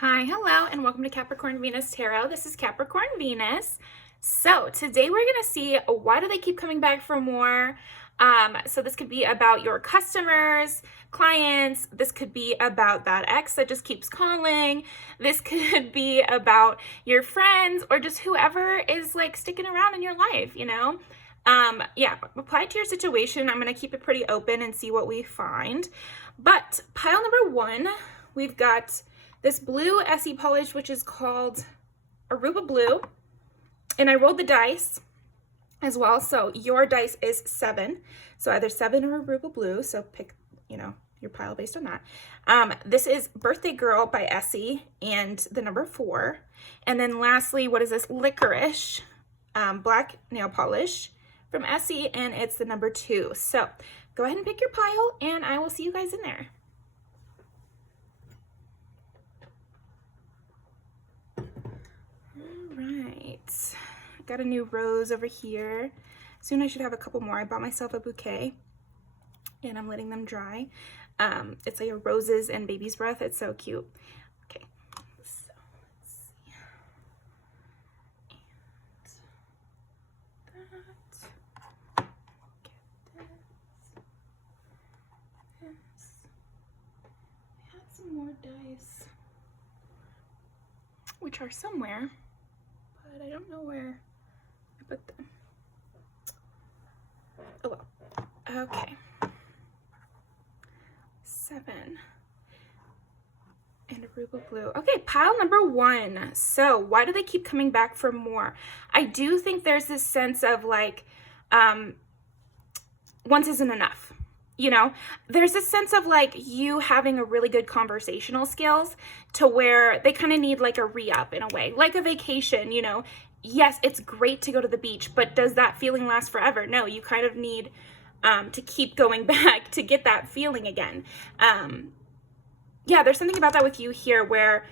Hi, hello, and welcome to Capricorn Venus Tarot. This is Capricorn Venus. So today we're going to see why do they keep coming back for more. So this could be about your customers, clients. This could be about that ex that just keeps calling. This could be about your friends or just whoever is like sticking around in your life, you know? Yeah, apply it to your situation. I'm going to keep it pretty open and see what we find. But pile number one, we've got this blue Essie polish, which is called Aruba Blue. And I rolled the dice as well. So your dice is 7. So either 7 or Aruba Blue. So pick, your pile based on that. This is Birthday Girl by Essie and the number 4. And then lastly, what is this? Licorice black nail polish from Essie, and it's the number 2. So go ahead and pick your pile, and I will see you guys in there. Right, got a new rose over here. Soon I should have a couple more. I bought myself a bouquet and I'm letting them dry. It's like a roses and baby's breath. It's so cute. Okay, so let's see. And that. Get this. I had some more dice, which are somewhere. But I don't know where I put them. Oh well. Okay. 7. And Aruba Blue. Okay, pile number 1. So why do they keep coming back for more? I do think there's this sense of like, once isn't enough. There's a sense of like you having a really good conversational skills to where they kind of need like a re-up in a way, like a vacation, Yes, it's great to go to the beach, but does that feeling last forever? No, you kind of need to keep going back to get that feeling again. Yeah, there's something about that with you here where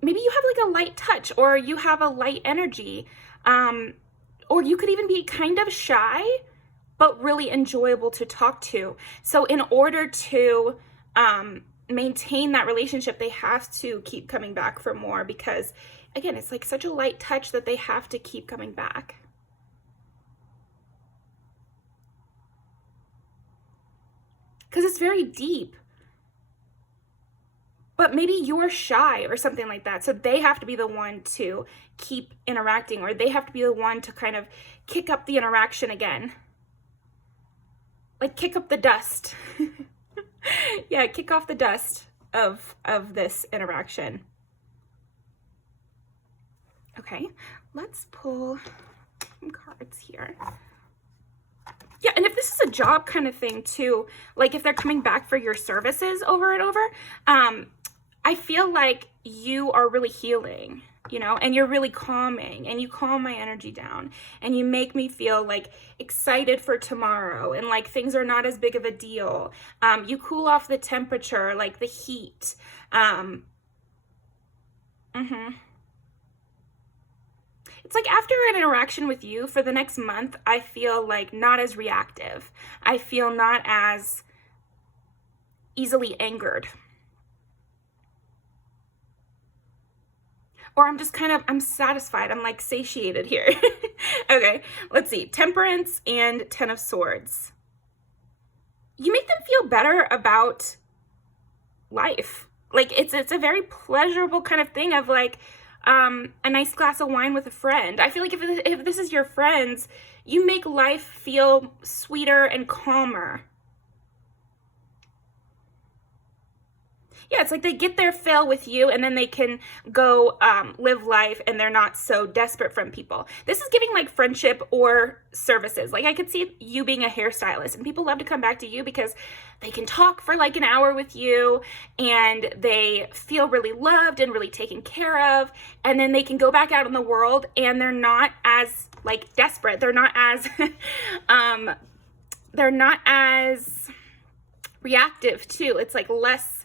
maybe you have like a light touch or you have a light energy, or you could even be kind of shy, but really enjoyable to talk to. So in order to maintain that relationship, they have to keep coming back for more because, again, it's like such a light touch that they have to keep coming back. Because it's very deep. But maybe you're shy or something like that. So they have to be the one to keep interacting, or they have to be the one to kind of kick up the interaction again. Like kick up the dust. Yeah, kick off the dust of this interaction. Okay, let's pull some cards here. Yeah, and if this is a job kind of thing too, like if they're coming back for your services over and over, I feel like you are really healing, and you're really calming, and you calm my energy down, and you make me feel like excited for tomorrow, and like things are not as big of a deal. You cool off the temperature, like the heat. It's like after an interaction with you for the next month, I feel like not as reactive. I feel not as easily angered. Or I'm just I'm satisfied. I'm like satiated here. Okay, let's see. Temperance and 10 of Swords. You make them feel better about life. Like it's a very pleasurable kind of thing of like a nice glass of wine with a friend. I feel like if this is your friends, you make life feel sweeter and calmer. Yeah, it's like they get their fill with you and then they can go live life and they're not so desperate from people. This is giving like friendship or services. Like I could see you being a hairstylist and people love to come back to you because they can talk for like an hour with you and they feel really loved and really taken care of. And then they can go back out in the world and they're not as like desperate. They're not as reactive too. It's like less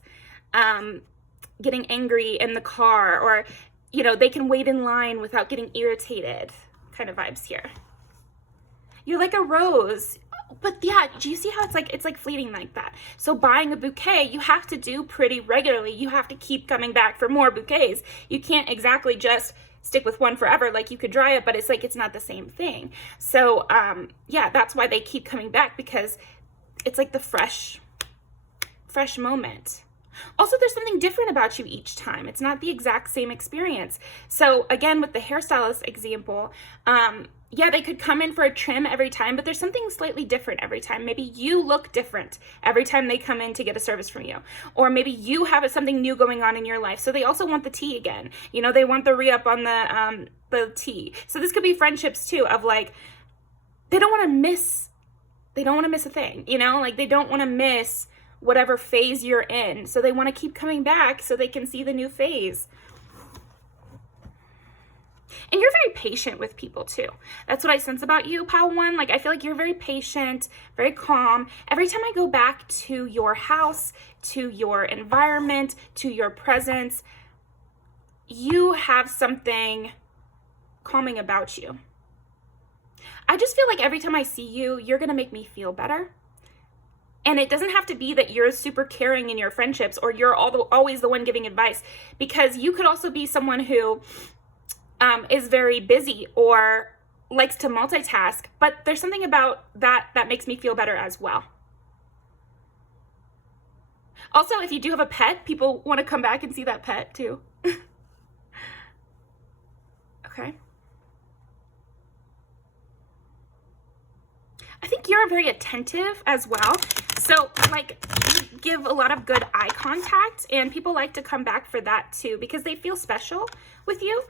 getting angry in the car, or they can wait in line without getting irritated kind of vibes here. You're like a rose. But yeah, do you see how it's like fleeting like that? So buying a bouquet, you have to do pretty regularly. You have to keep coming back for more bouquets. You can't exactly just stick with one forever. Like, you could dry it, but it's like, it's not the same thing. So yeah, that's why they keep coming back, because it's like the fresh moment. Also, there's something different about you each time. It's not the exact same experience. So again, with the hairstylist example, yeah, they could come in for a trim every time, but there's something slightly different every time. Maybe you look different every time they come in to get a service from you. Or maybe you have something new going on in your life. So they also want the tea again. You know, they want the re-up on the tea. So this could be friendships too, of like, they don't want to miss a thing, you know, like they don't want to miss whatever phase you're in. So they want to keep coming back so they can see the new phase. And you're very patient with people too. That's what I sense about you, Pile 1. Like, I feel like you're very patient, very calm. Every time I go back to your house, to your environment, to your presence, you have something calming about you. I just feel like every time I see you, you're going to make me feel better. And it doesn't have to be that you're super caring in your friendships or you're always the one giving advice, because you could also be someone who is very busy or likes to multitask, but there's something about that makes me feel better as well. Also, if you do have a pet, people want to come back and see that pet too. Okay. I think you're very attentive as well. So like, you give a lot of good eye contact, and people like to come back for that too, because they feel special with you.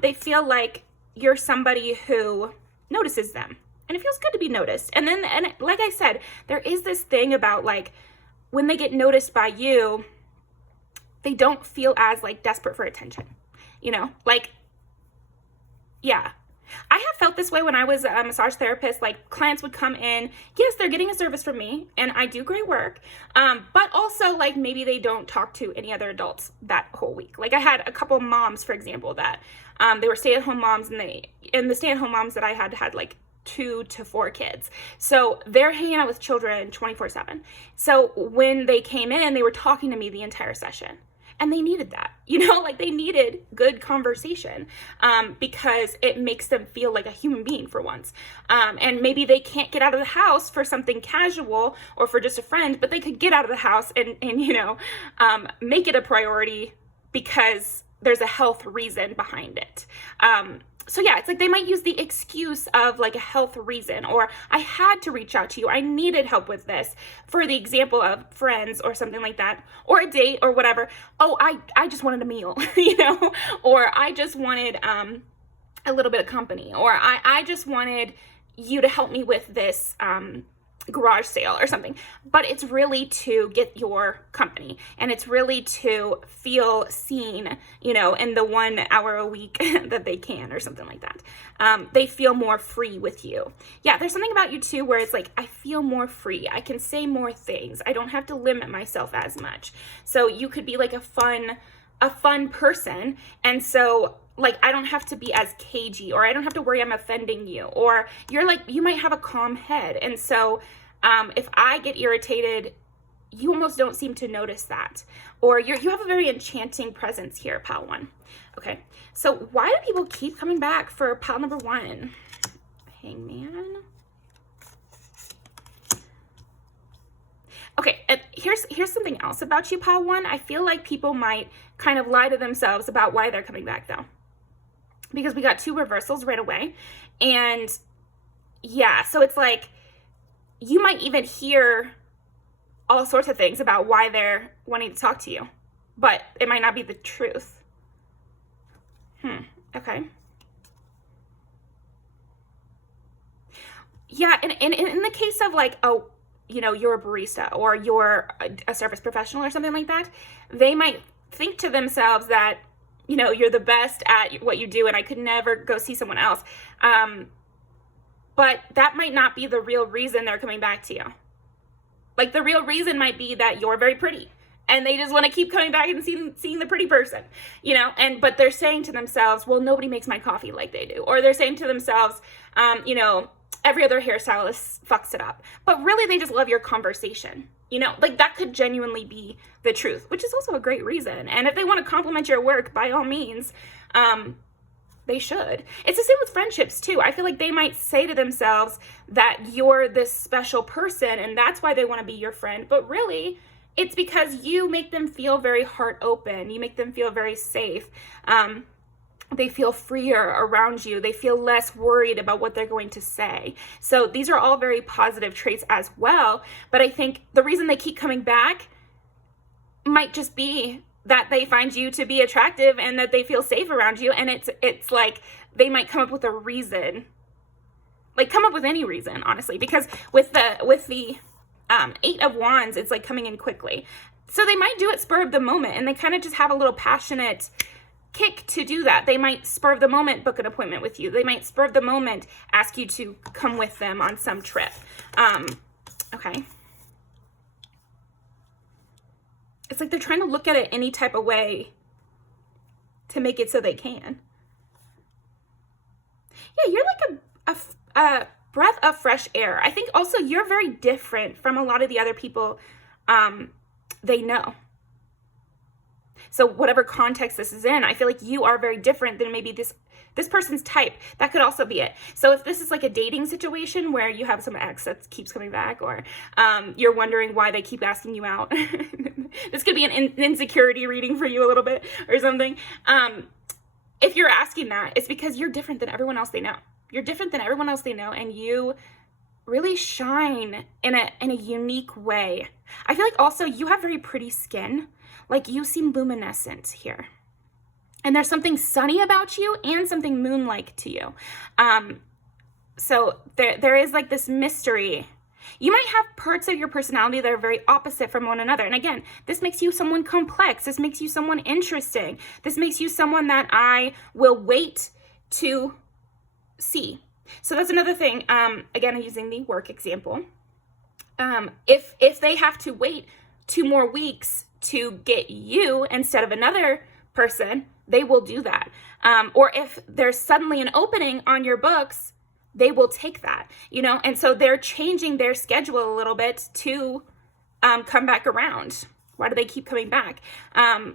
They feel like you're somebody who notices them, and it feels good to be noticed. And like I said, there is this thing about like, when they get noticed by you, they don't feel as like desperate for attention, you know, like, yeah. I have felt this way when I was a massage therapist. Like, clients would come in, yes, they're getting a service from me and I do great work, but also like maybe they don't talk to any other adults that whole week. Like, I had a couple moms, for example, that they were stay-at-home moms, and the stay-at-home moms that I had like 2 to 4 kids. So they're hanging out with children 24/7. So when they came in, they were talking to me the entire session. And they needed that, you know, like they needed good conversation, because it makes them feel like a human being for once. And maybe they can't get out of the house for something casual or for just a friend, but they could get out of the house and you know, make it a priority because there's a health reason behind it. So yeah, it's like they might use the excuse of like a health reason, or I had to reach out to you, I needed help with this, for the example of friends or something like that, or a date or whatever. Oh, I just wanted a meal, you know, or I just wanted a little bit of company, or I just wanted you to help me with this garage sale or something. But it's really to get your company, and it's really to feel seen, you know, in the 1 hour a week that they can, or something like that. They feel more free with you. Yeah, there's something about you too where it's like, I feel more free, I can say more things, I don't have to limit myself as much. So you could be like a fun person, and so like, I don't have to be as cagey, or I don't have to worry I'm offending you, or you're like, you might have a calm head. And so if I get irritated, you almost don't seem to notice that. Or you have a very enchanting presence here, Pile 1. Okay, so why do people keep coming back for pile number 1? Hangman. Okay, and here's something else about you, Pile 1. I feel like people might kind of lie to themselves about why they're coming back though, because we got 2 reversals right away. And yeah, so it's like, you might even hear all sorts of things about why they're wanting to talk to you, but it might not be the truth. Okay. Yeah, and in the case of like, oh, you know, you're a barista, or you're a service professional or something like that, they might think to themselves that, you know, you're the best at what you do and I could never go see someone else. But that might not be the real reason they're coming back to you. Like, the real reason might be that you're very pretty and they just want to keep coming back and seeing the pretty person, you know, but they're saying to themselves, well, nobody makes my coffee like they do. Or they're saying to themselves, you know, every other hairstylist fucks it up. But really, they just love your conversation. You know, like that could genuinely be the truth, which is also a great reason. And if they want to compliment your work, by all means, they should. It's the same with friendships too. I feel like they might say to themselves that you're this special person and that's why they want to be your friend. But really, it's because you make them feel very heart open. You make them feel very safe. They feel freer around you. They feel less worried about what they're going to say. So these are all very positive traits as well. But I think the reason they keep coming back might just be that they find you to be attractive and that they feel safe around you. And it's like they might come up with a reason, like come up with any reason, honestly, because with the 8 of Wands, it's like coming in quickly. So they might do it spur of the moment, and they kind of just have a little passionate kick to do that. They might spur of the moment book an appointment with you. They might spur of the moment ask you to come with them on some trip. Okay. It's like they're trying to look at it any type of way to make it so they can. Yeah, you're like a breath of fresh air. I think also you're very different from a lot of the other people they know. So whatever context this is in, I feel like you are very different than maybe this person's type. That could also be it. So if this is like a dating situation where you have some ex that keeps coming back, or you're wondering why they keep asking you out, this could be an insecurity reading for you a little bit or something. If you're asking that, it's because you're different than everyone else they know. You're different than everyone else they know, and you really shine in a unique way. I feel like also you have very pretty skin. Like you seem luminescent here. And there's something sunny about you and something moon-like to you. So there is like this mystery. You might have parts of your personality that are very opposite from one another. And again, this makes you someone complex. This makes you someone interesting. This makes you someone that I will wait to see. So that's another thing. Again, I'm using the work example. If they have to wait 2 more weeks to get you instead of another person, they will do that. Or if there's suddenly an opening on your books, they will take that, you know? And so they're changing their schedule a little bit to come back around. Why do they keep coming back? Also,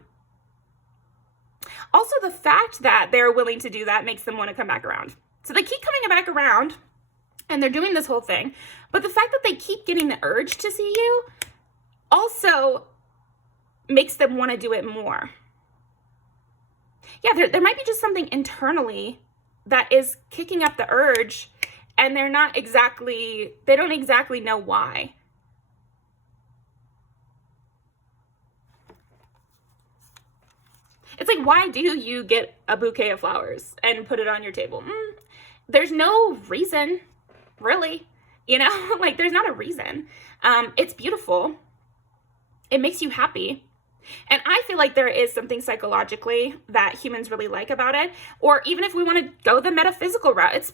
the fact that they're willing to do that makes them want to come back around. So they keep coming back around and they're doing this whole thing. But the fact that they keep getting the urge to see you also makes them want to do it more. Yeah, there might be just something internally that is kicking up the urge, and they don't exactly know why. It's like, why do you get a bouquet of flowers and put it on your table? There's no reason, really. You know, like there's not a reason. It's beautiful. It makes you happy. And I feel like there is something psychologically that humans really like about it. Or even if we want to go the metaphysical route, it's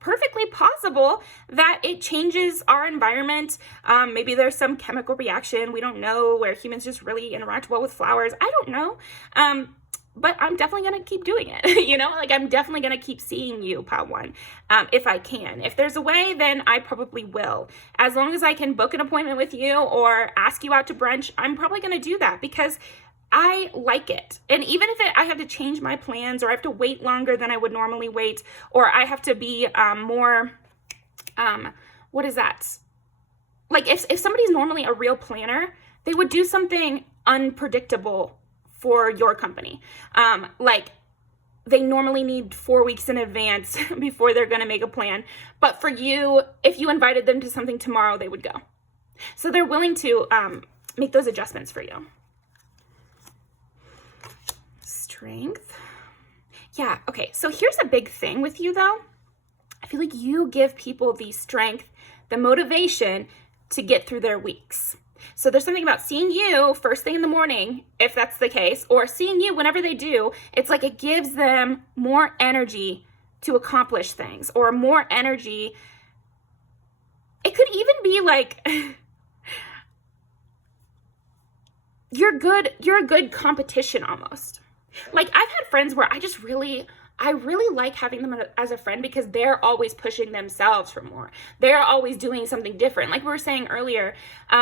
perfectly possible that it changes our environment. Maybe there's some chemical reaction we don't know where humans just really interact well with flowers. I don't know. But I'm definitely going to keep doing it. You know, like I'm definitely going to keep seeing you, Pile 1, if I can. If there's a way, then I probably will. As long as I can book an appointment with you or ask you out to brunch, I'm probably going to do that because I like it. And even if I have to change my plans or I have to wait longer than I would normally wait, or I have to be more, what is that? Like if somebody's normally a real planner, they would do something unpredictable for your company. Like they normally need 4 weeks in advance before they're going to make a plan. But for you, if you invited them to something tomorrow, they would go. So they're willing to make those adjustments for you. Strength. Yeah. Okay. So here's a big thing with you though. I feel like you give people the strength, the motivation to get through their weeks. So there's something about seeing you first thing in the morning, if that's the case, or seeing you whenever they do, it's like it gives them more energy to accomplish things, or more energy. It could even be like you're a good competition almost. Like I've had friends where I I really like having them as a friend because they're always pushing themselves for more. They're always doing something different. Like we were saying earlier,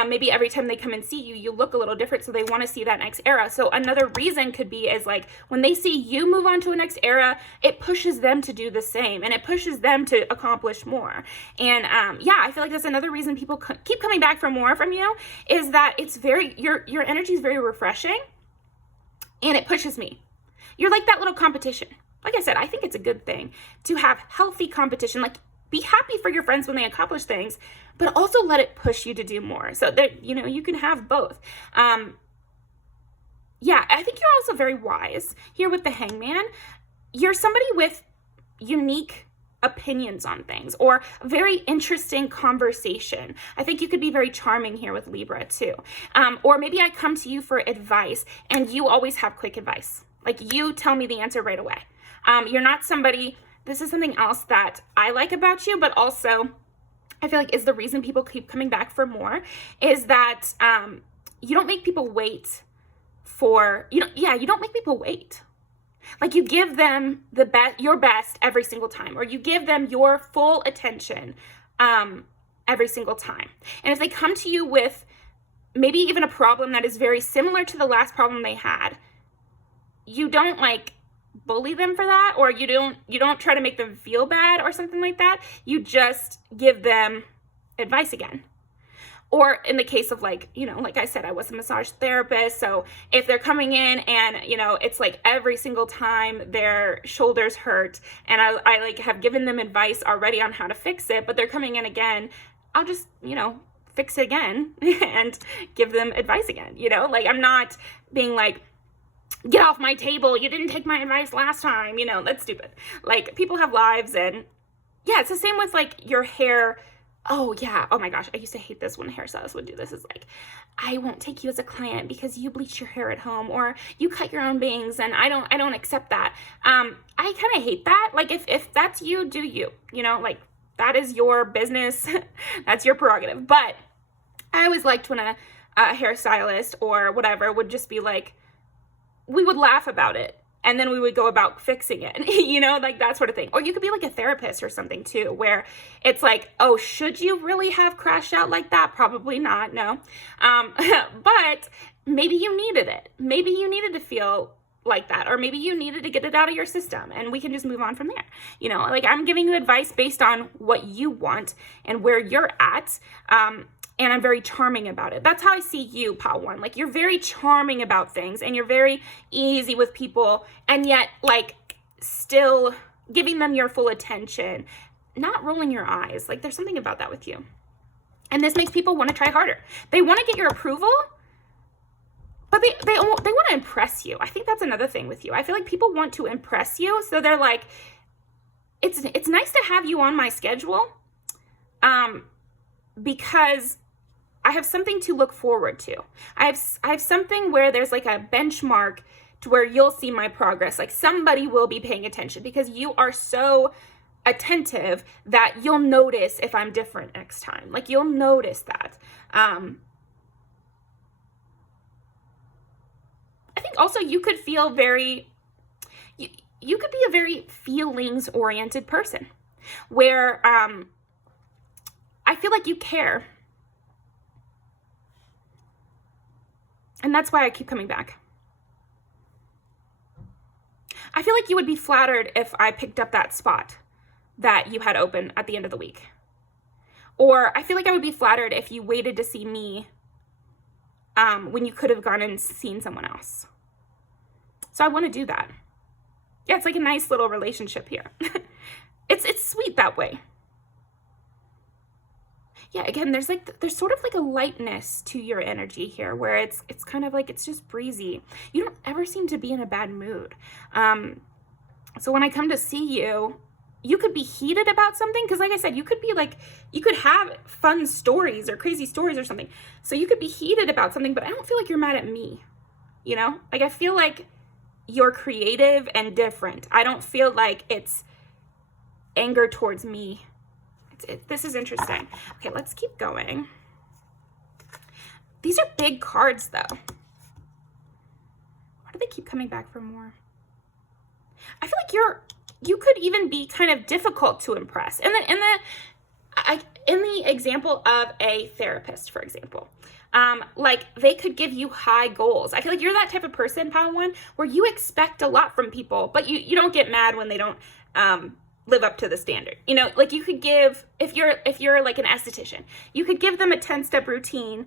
maybe every time they come and see you, you look a little different, so they want to see that next era. So another reason could be is like when they see you move on to a next era, it pushes them to do the same, and it pushes them to accomplish more. And yeah, I feel like that's another reason people keep coming back for more from you, is that it's very, your energy is very refreshing, and it pushes me. You're like that little competition. Like I said, I think it's a good thing to have healthy competition. Like, be happy for your friends when they accomplish things, but also let it push you to do more. So that, you know, you can have both. Yeah, I think you're also very wise here with the Hangman. You're somebody with unique opinions on things, or a very interesting conversation. I think you could be very charming here with Libra too. Or maybe I come to you for advice and you always have quick advice. Like, you tell me the answer right away. You're not somebody, this is something else that I like about you, but also I feel like is the reason people keep coming back for more, is that you don't make people wait for, you don't make people wait. Like, you give them your best every single time, or you give them your full attention every single time. And if they come to you with maybe even a problem that is very similar to the last problem they had, you don't like bully them for that, or you don't try to make them feel bad or something like that. You just give them advice again. Or in the case of, like, you know, like I said, I was a massage therapist. So if they're coming in and, you know, it's like every single time their shoulders hurt and I like have given them advice already on how to fix it, but they're coming in again, I'll just, you know, fix it again and give them advice again. You know, like, I'm not being like, get off my table, you didn't take my advice last time, you know, that's stupid. Like, people have lives, and yeah, it's the same with like your hair. Oh yeah, oh my gosh, I used to hate this when hairstylists would do this. It's like, I won't take you as a client because you bleach your hair at home, or you cut your own bangs, and I don't accept that. I kind of hate that. Like, if that's you, do you, you know, like, that is your business. That's your prerogative. But I always liked when a hairstylist or whatever would just be like, we would laugh about it, and then we would go about fixing it, you know, like that sort of thing. Or you could be like a therapist or something too, where it's like, oh, should you really have crashed out like that? Probably not, no. But maybe you needed it. Maybe you needed to feel like that, or maybe you needed to get it out of your system, and we can just move on from there. You know, like, I'm giving you advice based on what you want and where you're at. And I'm very charming about it. That's how I see you, Pal One. Like, you're very charming about things, and you're very easy with people, and yet, like, still giving them your full attention, not rolling your eyes. Like, there's something about that with you. And this makes people want to try harder. They want to get your approval, but they want to impress you. I think that's another thing with you. I feel like people want to impress you, so they're like, it's nice to have you on my schedule, because I have something to look forward to. I have something where there's like a benchmark to where you'll see my progress. Like, somebody will be paying attention because you are so attentive that you'll notice if I'm different next time. Like, you'll notice that. I think also you could feel very, you could be a very feelings oriented person where, I feel like you care. And that's why I keep coming back. I feel like you would be flattered if I picked up that spot that you had open at the end of the week. Or I feel like I would be flattered if you waited to see me when you could have gone and seen someone else. So I want to do that. Yeah, it's like a nice little relationship here. It's sweet that way. Yeah, again, there's sort of like a lightness to your energy here, where it's kind of like, it's just breezy. You don't ever seem to be in a bad mood. So when I come to see you, you could be heated about something, because like I said, you could be like, you could have fun stories or crazy stories or something. So you could be heated about something, but I don't feel like you're mad at me, you know? Like, I feel like you're creative and different. I don't feel like it's anger towards me. This is interesting. Okay, let's keep going. These are big cards, though. Why do they keep coming back for more? I feel like you could even be kind of difficult to impress. And in the example of a therapist, for example, like they could give you high goals. I feel like you're that type of person, Pile 1, where you expect a lot from people, but you don't get mad when they don't live up to the standard. You know, like you could give, if you're like an esthetician, you could give them a 10-step routine.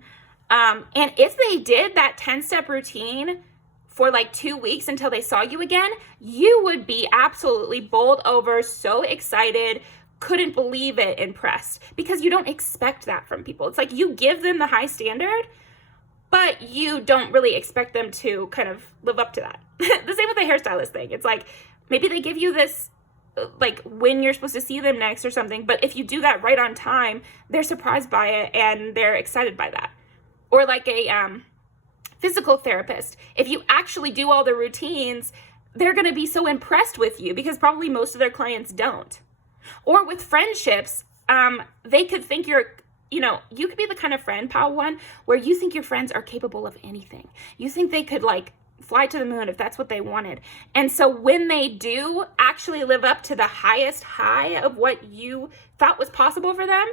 And if they did that 10-step routine for like 2 weeks until they saw you again, you would be absolutely bowled over, so excited, couldn't believe it, impressed, because you don't expect that from people. It's like you give them the high standard, but you don't really expect them to kind of live up to that. The same with the hairstylist thing. It's like maybe they give you this like when you're supposed to see them next or something, but if you do that right on time, they're surprised by it and they're excited by that. Or like a physical therapist, if you actually do all the routines, they're going to be so impressed with you because probably most of their clients don't. Or with friendships, they could think you could be the kind of friend, Pile 1, where you think your friends are capable of anything. You think they could like fly to the moon if that's what they wanted. And so when they do actually live up to the highest high of what you thought was possible for them,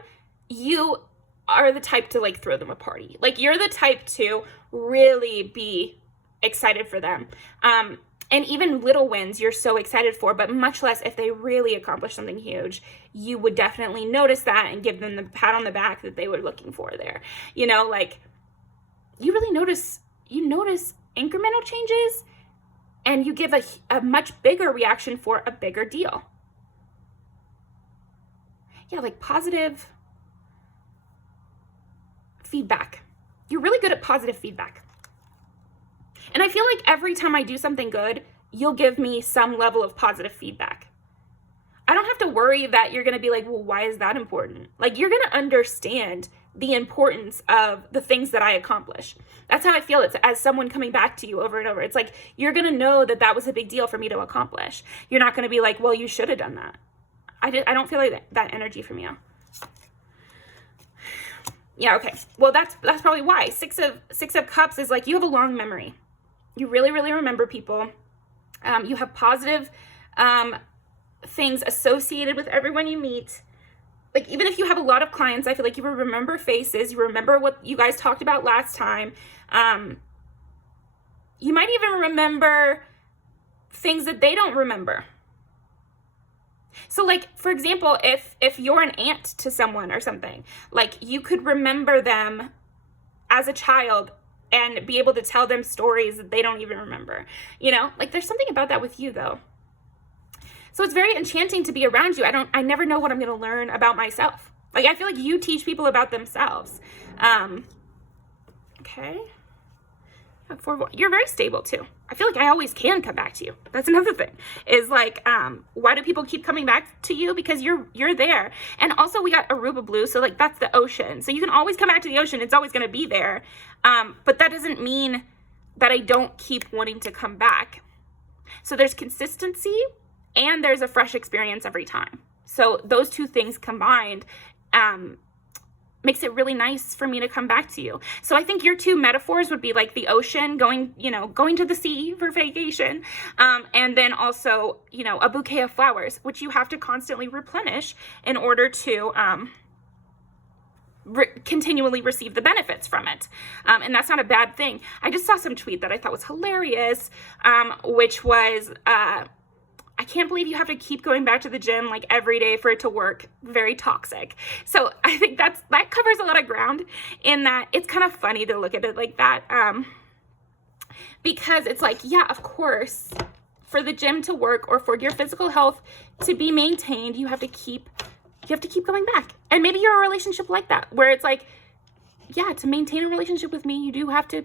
you are the type to like throw them a party. Like you're the type to really be excited for them. And even little wins you're so excited for, but much less if they really accomplish something huge. You would definitely notice that and give them the pat on the back that they were looking for there. You know, like you really notice incremental changes and you give a much bigger reaction for a bigger deal. Yeah, like positive feedback. You're really good at positive feedback. And I feel like every time I do something good, you'll give me some level of positive feedback. I don't have to worry that you're going to be like, well, why is that important? Like, you're going to understand the importance of the things that I accomplish. That's how I feel. It's as someone coming back to you over and over. It's like, you're going to know that that was a big deal for me to accomplish. You're not going to be like, well, you should have done that. I don't feel like that energy from you. Yeah, okay. Well, that's probably why. Six of Cups is like, you have a long memory. You really, really remember people. You have positive things associated with everyone you meet. Like, even if you have a lot of clients, I feel like you will remember faces. You remember what you guys talked about last time. You might even remember things that they don't remember. So, like, for example, if you're an aunt to someone or something, like, you could remember them as a child and be able to tell them stories that they don't even remember. You know, like, there's something about that with you, though. So it's very enchanting to be around you. I never know what I'm going to learn about myself. Like, I feel like you teach people about themselves. Okay. You're very stable, too. I feel like I always can come back to you. That's another thing, is like, why do people keep coming back to you? Because you're there. And also, we got Aruba blue, so like, that's the ocean. So you can always come back to the ocean. It's always going to be there. But that doesn't mean that I don't keep wanting to come back. So there's consistency and there's a fresh experience every time. So those two things combined makes it really nice for me to come back to you. So I think your two metaphors would be like the ocean, going to the sea for vacation, and then also, a bouquet of flowers, which you have to constantly replenish in order to continually receive the benefits from it. And that's not a bad thing. I just saw some tweet that I thought was hilarious, which was, I can't believe you have to keep going back to the gym like every day for it to work. Very toxic. So I think that covers a lot of ground in that it's kind of funny to look at it like that. Because it's like, yeah, of course, for the gym to work or for your physical health to be maintained, you have to keep going back. And maybe you're a relationship like that, where it's like, yeah, to maintain a relationship with me, you do have to,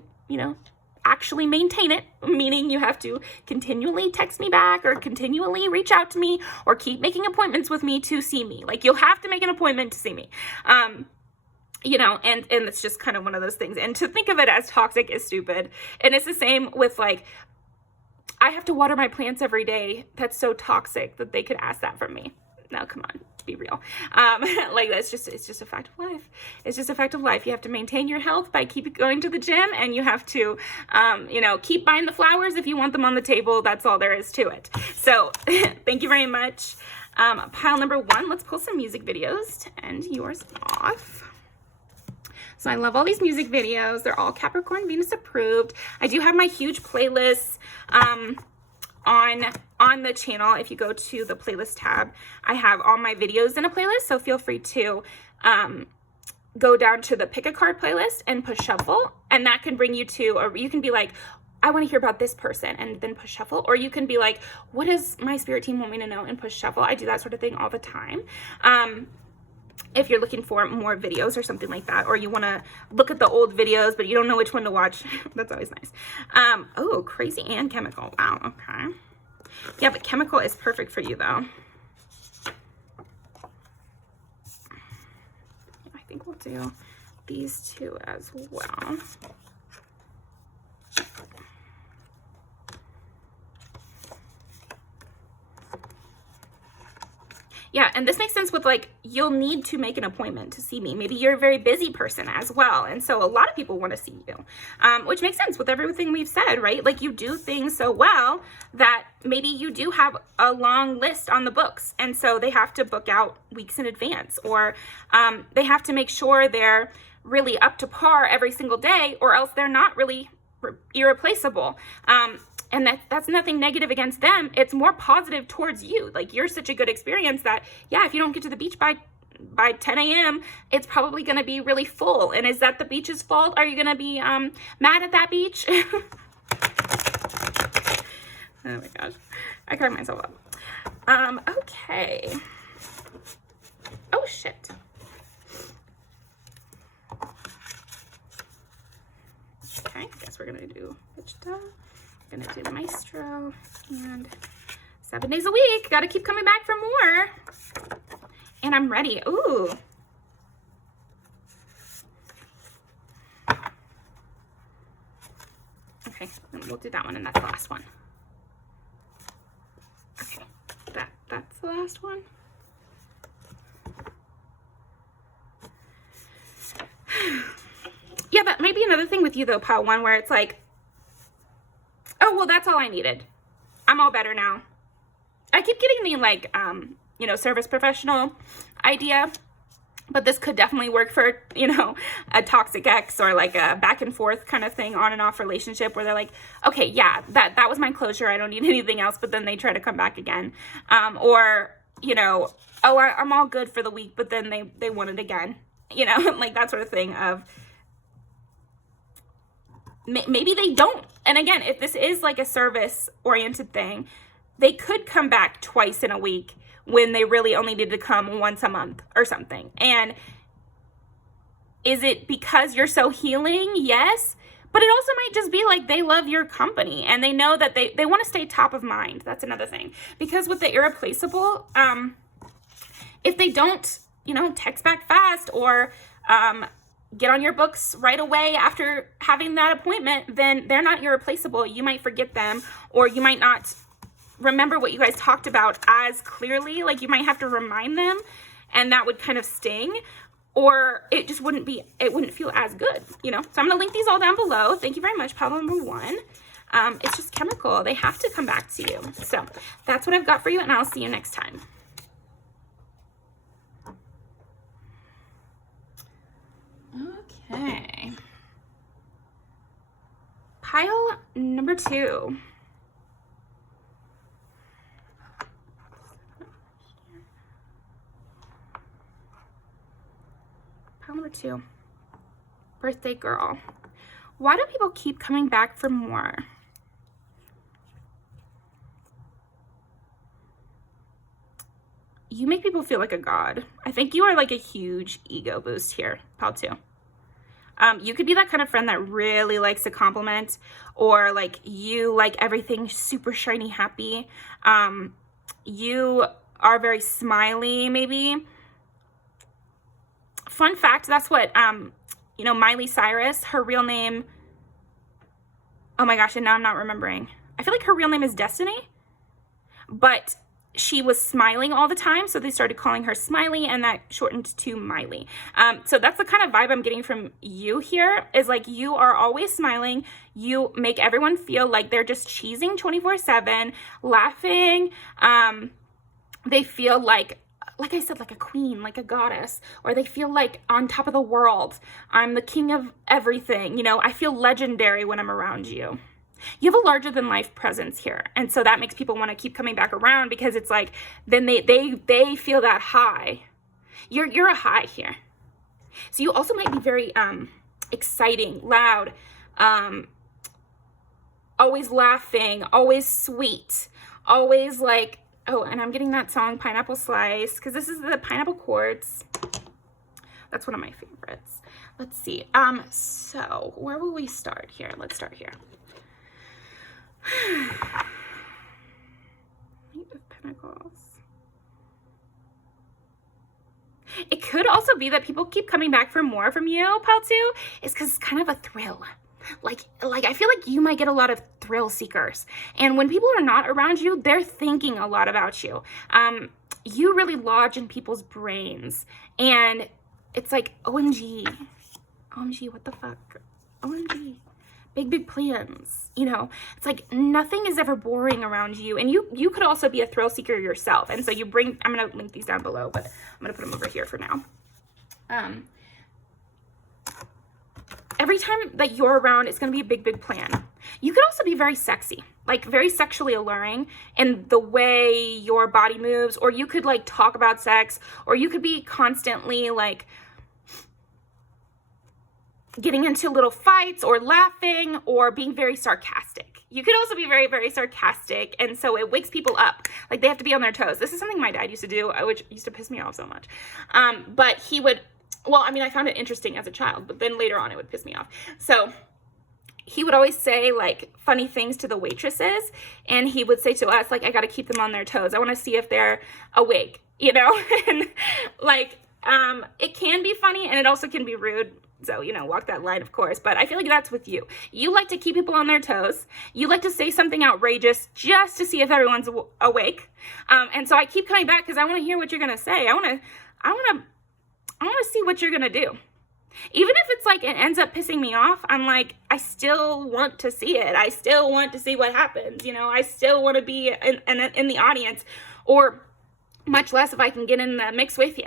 actually maintain it, meaning you have to continually text me back or continually reach out to me or keep making appointments with me to see me. Like, you'll have to make an appointment to see me. And it's just kind of one of those things. And to think of it as toxic is stupid. And it's the same with, like, I have to water my plants every day. That's so toxic that they could ask that from me. No, come on, be real. Like it's just a fact of life. It's just a fact of life. You have to maintain your health by keep going to the gym, and you have to, you know, keep buying the flowers if you want them on the table. That's all there is to it. So thank you very much. Pile number 1, let's pull some music videos to end yours off. So I love all these music videos. They're all Capricorn Venus approved. I do have my huge playlists on the channel. If you go to the playlist tab, I have all my videos in a playlist, so feel free to go down to the pick a card playlist and push shuffle, and that can bring you to, or you can be like, I want to hear about this person, and then push shuffle, or you can be like, what does my spirit team want me to know, and push shuffle. I do that sort of thing all the time. If you're looking for more videos or something like that, or you want to look at the old videos but you don't know which one to watch, that's always nice. Oh, crazy and chemical. Wow, okay. Yeah, but chemical is perfect for you though. I think we'll do these two as well. Yeah, and this makes sense with like, you'll need to make an appointment to see me. Maybe you're a very busy person as well. And so a lot of people want to see you, which makes sense with everything we've said, right? Like you do things so well that maybe you do have a long list on the books. And so they have to book out weeks in advance, or they have to make sure they're really up to par every single day, or else they're not really irreplaceable. And that's nothing negative against them. It's more positive towards you. Like you're such a good experience that, yeah, if you don't get to the beach by 10 a.m., it's probably going to be really full. And is that the beach's fault? Are you going to be mad at that beach? Oh my gosh. I cracked myself up. Okay. Oh, shit. Okay, I guess we're going to do Wichita. Gonna do Maestro, and 7 days a week. Gotta keep coming back for more. And I'm ready. Ooh. Okay, and we'll do that one, and that's the last one. Okay, that's the last one. Yeah, that might be another thing with you though, pile 1, where it's like, oh, well, that's all I needed. I'm all better now. I keep getting the, like, you know, service professional idea, but this could definitely work for, you know, a toxic ex, or like a back and forth kind of thing, on and off relationship, where they're like, okay, yeah, that was my closure. I don't need anything else. But then they try to come back again. Or, you know, oh, I'm all good for the week, but then they want it again, you know, like that sort of thing of, maybe they don't. And again, if this is like a service-oriented thing, they could come back twice in a week when they really only need to come once a month or something. And is it because you're so healing? Yes. But it also might just be like they love your company and they know that they want to stay top of mind. That's another thing. Because with the irreplaceable, if they don't, you know, text back fast, or get on your books right away after having that appointment, then they're not irreplaceable. You might forget them, or you might not remember what you guys talked about as clearly. Like you might have to remind them, and that would kind of sting, or it just wouldn't feel as good, you know? So I'm gonna link these all down below. Thank you very much, pile number 1. It's just chemical. They have to come back to you. So that's what I've got for you, and I'll see you next time. Okay. Pile number 2. Pile number 2. Birthday girl. Why do people keep coming back for more? You make people feel like a god. I think you are like a huge ego boost here, pile 2. You could be that kind of friend that really likes a compliment, or like you like everything super shiny happy. You are very smiley, maybe. Fun fact, that's what, you know, Miley Cyrus, her real name, oh my gosh, and now I'm not remembering. I feel like her real name is Destiny, but she was smiling all the time, so they started calling her Smiley, and that shortened to Miley. So that's the kind of vibe I'm getting from you here, is like you are always smiling. You make everyone feel like they're just cheesing 24/7, laughing. They feel like I said, like a queen, like a goddess, or they feel like on top of the world. I'm the king of everything. You know, I feel legendary when I'm around you. You have a larger than life presence here. And so that makes people want to keep coming back around, because it's like, then they feel that high. You're a high here. So you also might be very exciting, loud, always laughing, always sweet, always like, oh, and I'm getting that song Pineapple Slice, because this is the Pineapple Quartz. That's one of my favorites. Let's see. So where will we start here? Let's start here. Knight of Pentacles. It could also be that people keep coming back for more from you, Paltu, is because it's kind of a thrill. Like I feel like you might get a lot of thrill seekers. And when people are not around you, they're thinking a lot about you. You really lodge in people's brains. And it's like, OMG. OMG, what the fuck? OMG. Big plans, you know. It's like nothing is ever boring around you, and you could also be a thrill seeker yourself. And so you bring, I'm going to link these down below, but I'm going to put them over here for now. Every time that you're around, it's going to be a big plan. You could also be very sexy, like very sexually alluring in the way your body moves, or you could like talk about sex, or you could be constantly like getting into little fights or laughing or being very sarcastic. You could also be very sarcastic, and so it wakes people up. Like they have to be on their toes. This is something my dad used to do, which used to piss me off so much. But he would, well, I mean, I found it interesting as a child, but then later on it would piss me off. So he would always say like funny things to the waitresses, and he would say to us, like, I got to keep them on their toes. I want to see if they're awake, you know? And like, it can be funny, and it also can be rude. So, you know, walk that line, of course. But I feel like that's with you. You like to keep people on their toes. You like to say something outrageous just to see if everyone's awake. And so I keep coming back because I want to hear what you're going to say. I want to see what you're going to do. Even if it's like it ends up pissing me off, I'm like, I still want to see it. I still want to see what happens. You know, I still want to be in the audience, or much less if I can get in the mix with you.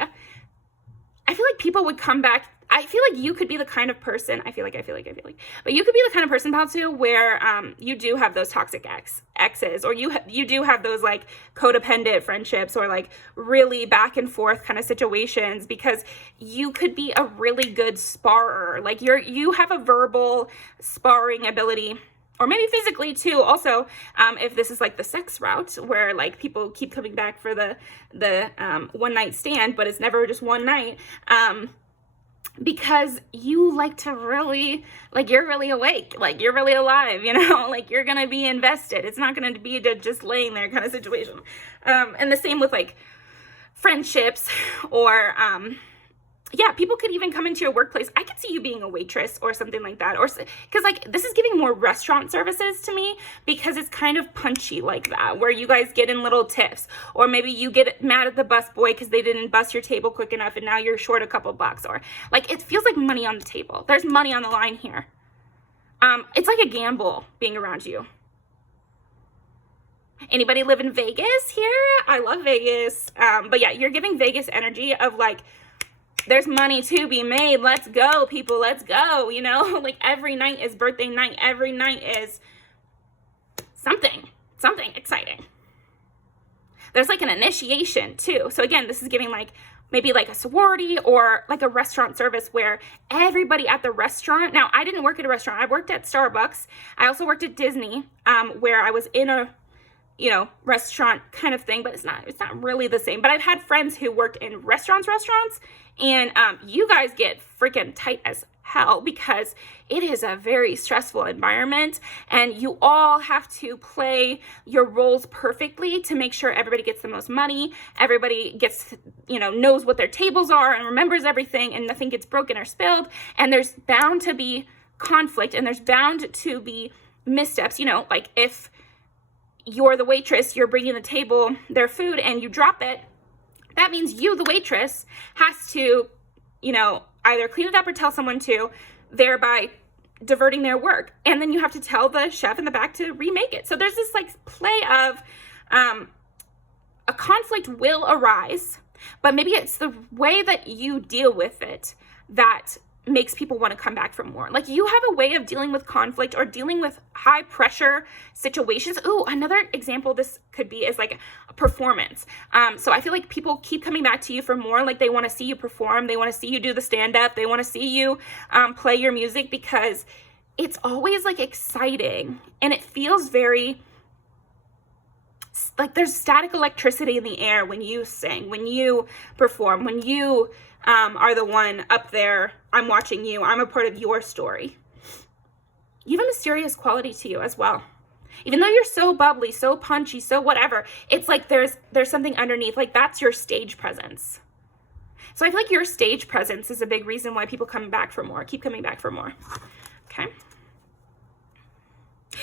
I feel like people would come back. I feel like you could be the kind of person, but you could be the kind of person, Paltu, where you do have those toxic exes, or you do have those like codependent friendships, or like really back and forth kind of situations, because you could be a really good sparrer. Like you have a verbal sparring ability, or maybe physically too. Also, if this is like the sex route, where like people keep coming back for the one night stand, but it's never just one night. Because you like to really, like, you're really awake, like you're really alive, you know, like you're gonna be invested. It's not gonna be just laying there kind of situation. And the same with like friendships, or yeah, people could even come into your workplace. I could see you being a waitress or something like that, or because like this is giving more restaurant services to me, because it's kind of punchy like that, where you guys get in little tips, or maybe you get mad at the busboy because they didn't bus your table quick enough and now you're short a couple bucks, or like it feels like money on the table. There's money on the line here. It's like a gamble being around you. Anybody live in Vegas here? I love Vegas. But yeah, you're giving Vegas energy of like, there's money to be made. Let's go, people. Let's go. You know, like every night is birthday night. Every night is something exciting. There's like an initiation too. So again, this is giving like maybe like a sorority, or like a restaurant service where everybody at the restaurant. Now, I didn't work at a restaurant. I worked at Starbucks. I also worked at Disney, where I was in a, you know, restaurant kind of thing, but it's not really the same. But I've had friends who worked in restaurants, and you guys get freaking tight as hell, because it is a very stressful environment, and you all have to play your roles perfectly to make sure everybody gets the most money, everybody gets, you know, knows what their tables are and remembers everything, and nothing gets broken or spilled. And there's bound to be conflict, and there's bound to be missteps. You know, like if you're the waitress, you're bringing the table their food and you drop it, that means you, the waitress, has to, you know, either clean it up or tell someone to, thereby diverting their work. And then you have to tell the chef in the back to remake it. So there's this like play of a conflict will arise, but maybe it's the way that you deal with it that makes people want to come back for more. Like, you have a way of dealing with conflict or dealing with high pressure situations. Ooh, another example this could be is like a performance. So I feel like people keep coming back to you for more. Like, they want to see you perform. They want to see you do the stand-up. They want to see you play your music, because it's always like exciting and it feels very like there's static electricity in the air when you sing, when you perform, when you are the one up there. I'm watching you. I'm a part of your story. You have a mysterious quality to you as well. Even though you're so bubbly, so punchy, so whatever, it's like there's something underneath. Like, that's your stage presence. So I feel like your stage presence is a big reason why people come back for more, keep coming back for more. Okay.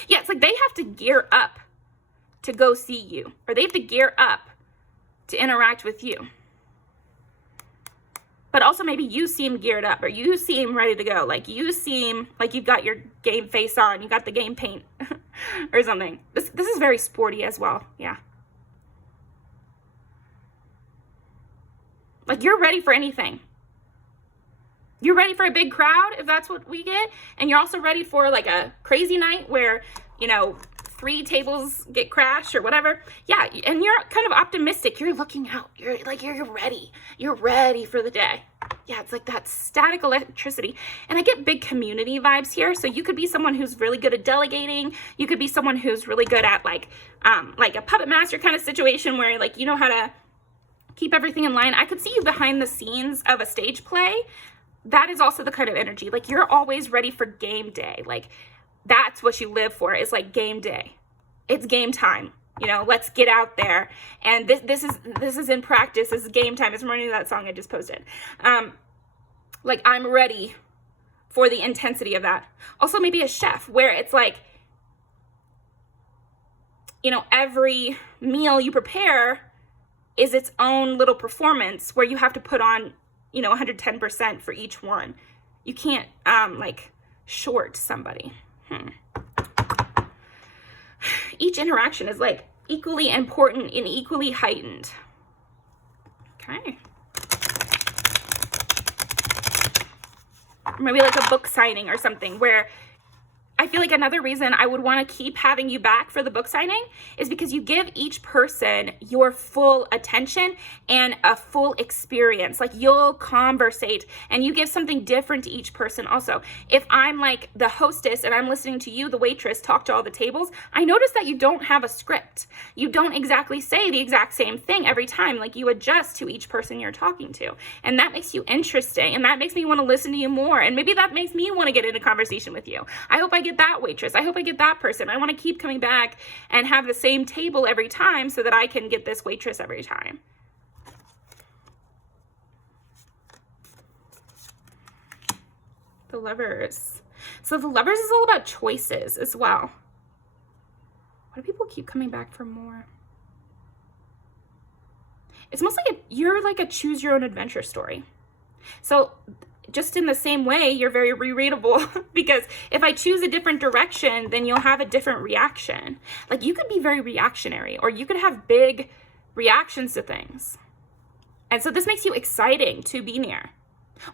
Yeah, it's like they have to gear up to go see you, or they have to gear up to interact with you. But also maybe you seem geared up, or you seem ready to go. Like, you seem like you've got your game face on, you got the game paint or something. This is very sporty as well. Yeah. Like, you're ready for anything. You're ready for a big crowd, if that's what we get. And you're also ready for like a crazy night where, you know, 3 tables get crashed or whatever. Yeah, and you're kind of optimistic. You're looking out. You're like, you're ready. You're ready for the day. Yeah, it's like that static electricity. And I get big community vibes here. So you could be someone who's really good at delegating. You could be someone who's really good at like a puppet master kind of situation where like you know how to keep everything in line. I could see you behind the scenes of a stage play. That is also the kind of energy. Like, you're always ready for game day. Like, that's what you live for, is like game day. It's game time. You know, let's get out there. And this is in practice. This is game time. It's reminding me of that song I just posted. Like, I'm ready for the intensity of that. Also, maybe a chef, where it's like, you know, every meal you prepare is its own little performance where you have to put on, you know, 110% for each one. You can't like short somebody. Each interaction is like equally important and equally heightened. Okay. Maybe like a book signing or something, where I feel like another reason I would want to keep having you back for the book signing is because you give each person your full attention and a full experience. Like, you'll conversate and you give something different to each person also. If I'm like the hostess and I'm listening to you, the waitress, talk to all the tables, I notice that you don't have a script. You don't exactly say the exact same thing every time. Like, you adjust to each person you're talking to. And that makes you interesting. And that makes me want to listen to you more. And maybe that makes me want to get into conversation with you. I hope I get that waitress. I hope I get that person. I want to keep coming back and have the same table every time so that I can get this waitress every time. The Lovers. So the Lovers is all about choices as well. Why do people keep coming back for more? It's almost like you're like a choose your own adventure story. So just in the same way, you're very rereadable, because if I choose a different direction, then you'll have a different reaction. Like, you could be very reactionary, or you could have big reactions to things. And so this makes you exciting to be near.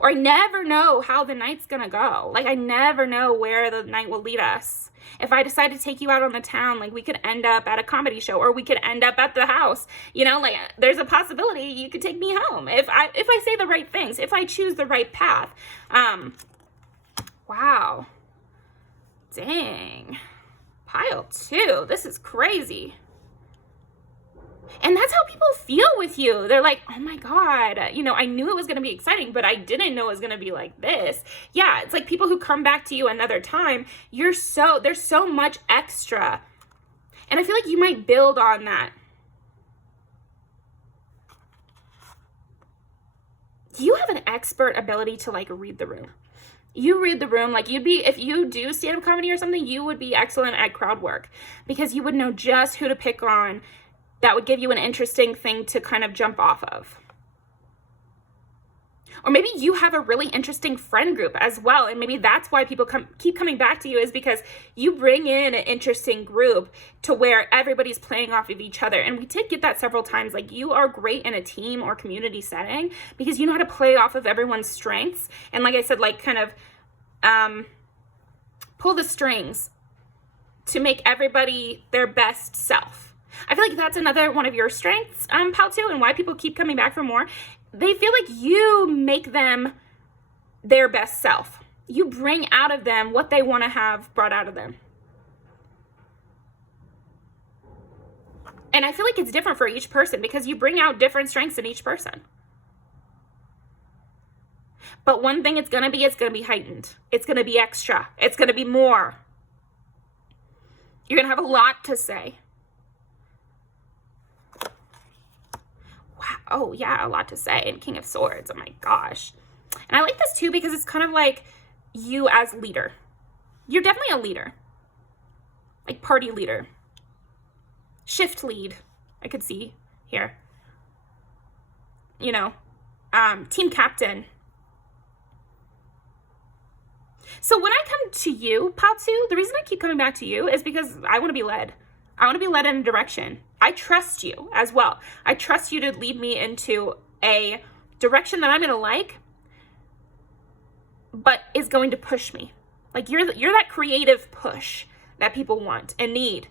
Or I never know how the night's gonna go. Like, I never know where the night will lead us. If I decide to take you out on the town, like, we could end up at a comedy show, or we could end up at the house. You know, like, there's a possibility you could take me home if I say the right things, if I choose the right path. Wow. Dang. Pile 2. This is crazy. And that's how people feel with you. They're like, oh my God, you know, I knew it was going to be exciting, but I didn't know it was going to be like this. Yeah, it's like people who come back to you another time, there's so much extra. And I feel like you might build on that. You have an expert ability to like read the room. You read the room. Like, you'd be, if you do stand-up comedy or something, you would be excellent at crowd work because you would know just who to pick on. That would give you an interesting thing to kind of jump off of. Or maybe you have a really interesting friend group as well, and maybe that's why people keep coming back to you, is because you bring in an interesting group to where everybody's playing off of each other. And we did get that several times. Like, you are great in a team or community setting because you know how to play off of everyone's strengths. And like I said, like, kind of pull the strings to make everybody their best self. I feel like that's another one of your strengths, Paltu, and why people keep coming back for more. They feel like you make them their best self. You bring out of them what they want to have brought out of them. And I feel like it's different for each person because you bring out different strengths in each person. But one thing it's going to be heightened. It's going to be extra. It's going to be more. You're going to have a lot to say. Oh yeah, a lot to say. And King of Swords, oh my gosh. And I like this too because it's kind of like you as leader. You're definitely a leader. Like party leader. Shift lead, I could see here. You know, team captain. So when I come to you, Paltu, the reason I keep coming back to you is because I want to be led. I want to be led in a direction. I trust you as well. I trust you to lead me into a direction that I'm going to like, but is going to push me. Like, you're that creative push that people want and need.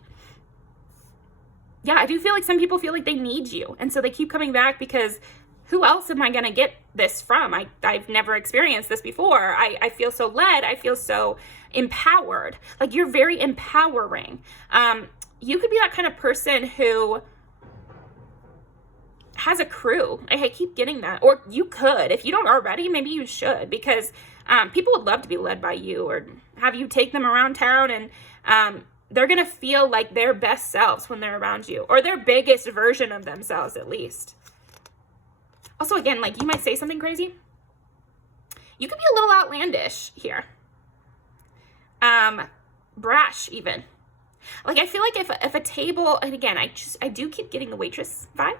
Yeah, I do feel like some people feel like they need you. And so they keep coming back because who else am I going to get this from? I've never experienced this before. I feel so led. I feel so empowered. Like, you're very empowering. You could be that kind of person who has a crew. I keep getting that. Or you could. If you don't already, maybe you should. Because people would love to be led by you or have you take them around town. And they're going to feel like their best selves when they're around you. Or their biggest version of themselves, at least. Also, again, like, you might say something crazy. You could be a little outlandish here. Brash, even. Like, I feel like if a table, and again, I do keep getting the waitress vibe.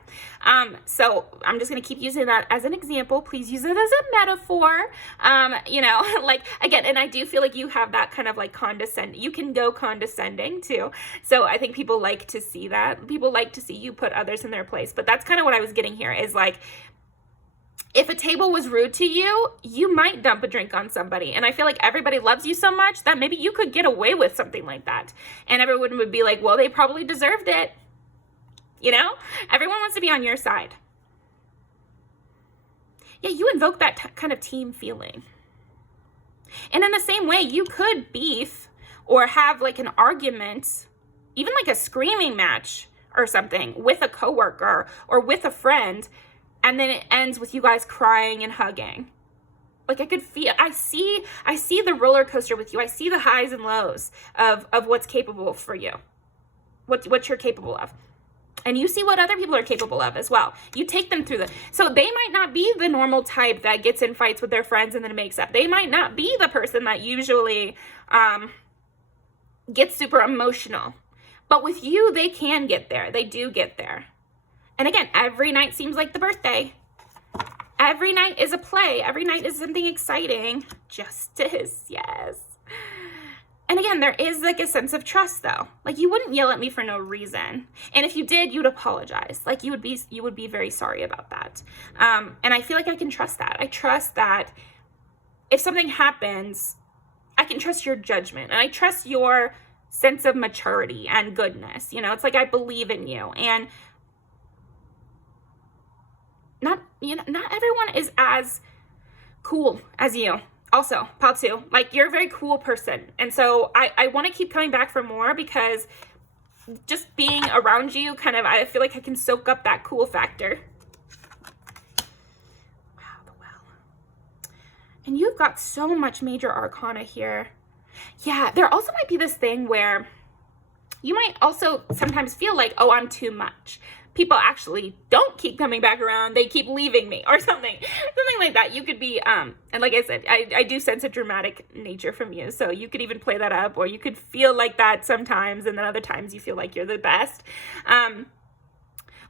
So I'm just going to keep using that as an example. Please use it as a metaphor. You know, like, again, and I do feel like you have that kind of like condescending. You can go condescending too. So I think people like to see that. People like to see you put others in their place. But that's kind of what I was getting here is like, if a table was rude to you, you might dump a drink on somebody. And I feel like everybody loves you so much that maybe you could get away with something like that. And everyone would be like, well, they probably deserved it. You know? Everyone wants to be on your side. Yeah, you invoke that kind of team feeling. And in the same way, you could beef or have like an argument, even like a screaming match or something with a coworker or with a friend. And then it ends with you guys crying and hugging. Like, I could feel, I see the roller coaster with you. I see the highs and lows of what's capable for you. What you're capable of. And you see what other people are capable of as well. You take them through so they might not be the normal type that gets in fights with their friends and then makes up. They might not be the person that usually gets super emotional. But with you, they can get there. They do get there. And again, every night seems like the birthday. Every night is a play. Every night is something exciting. Justice, yes. And again, there is like a sense of trust though. Like, you wouldn't yell at me for no reason. And if you did, you'd apologize. Like, you would be very sorry about that. And I feel like I can trust that. I trust that if something happens, I can trust your judgment. And I trust your sense of maturity and goodness. You know, it's like I believe in you. And not everyone is as cool as you. Also, Paltu, like, you're a very cool person. And so I want to keep coming back for more because just being around you kind of, I feel like I can soak up that cool factor. Wow, the well. And you've got so much major arcana here. Yeah, there also might be this thing where you might also sometimes feel like, oh, I'm too much. people actually don't keep coming back around. They keep leaving me or something like that. You could be, and like I said, I do sense a dramatic nature from you. So you could even play that up, or you could feel like that sometimes. And then other times you feel like you're the best.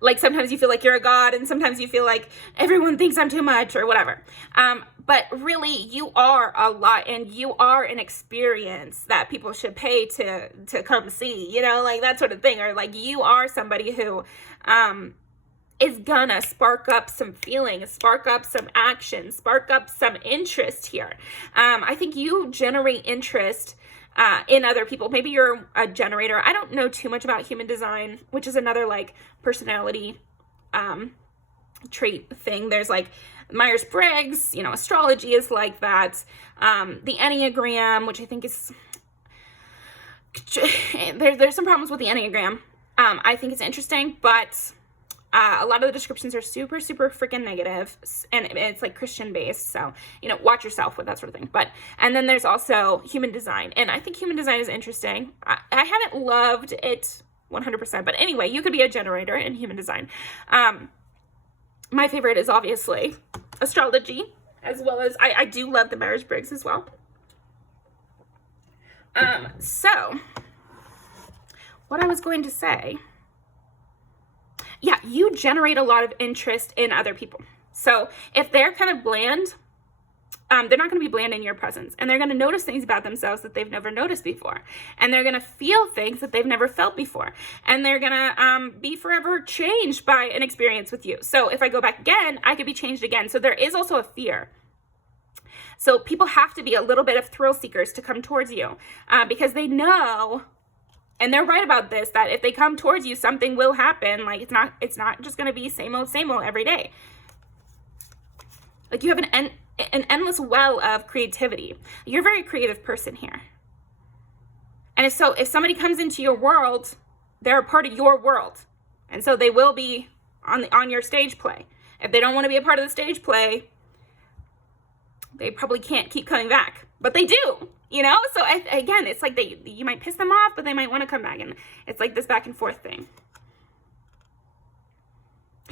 Like sometimes you feel like you're a god, and sometimes you feel like everyone thinks I'm too much or whatever. But really, you are a lot, and you are an experience that people should pay to come see, you know, like that sort of thing. Or like you are somebody who is gonna spark up some feelings, spark up some action, spark up some interest here. I think you generate interest in other people. Maybe you're a generator. I don't know too much about human design, which is another like personality trait thing. There's like Myers-Briggs, you know, astrology is like that. The Enneagram, which I think is, there's some problems with the Enneagram. I think it's interesting, but a lot of the descriptions are super, super freaking negative, and it's like Christian based. So, you know, watch yourself with that sort of thing. But, and then there's also human design, and I think human design is interesting. I haven't loved it 100%, but anyway, you could be a generator in human design. My favorite is obviously astrology, as well as I do love the Myers-Briggs as well. So what I was going to say, yeah, you generate a lot of interest in other people. So if they're kind of bland, they're not going to be bland in your presence, and they're going to notice things about themselves that they've never noticed before, and they're going to feel things that they've never felt before, and they're going to be forever changed by an experience with you. So if I go back again, I could be changed again. So there is also a fear. So people have to be a little bit of thrill seekers to come towards you, because they know, and they're right about this, that if they come towards you, something will happen. Like it's not just going to be same old every day. Like you have an endless well of creativity. You're a very creative person here. And if somebody comes into your world, they're a part of your world. And so they will be on your stage play. If they don't want to be a part of the stage play, they probably can't keep coming back. But they do, you know? So again, it's like you might piss them off, but they might want to come back. And it's like this back and forth thing.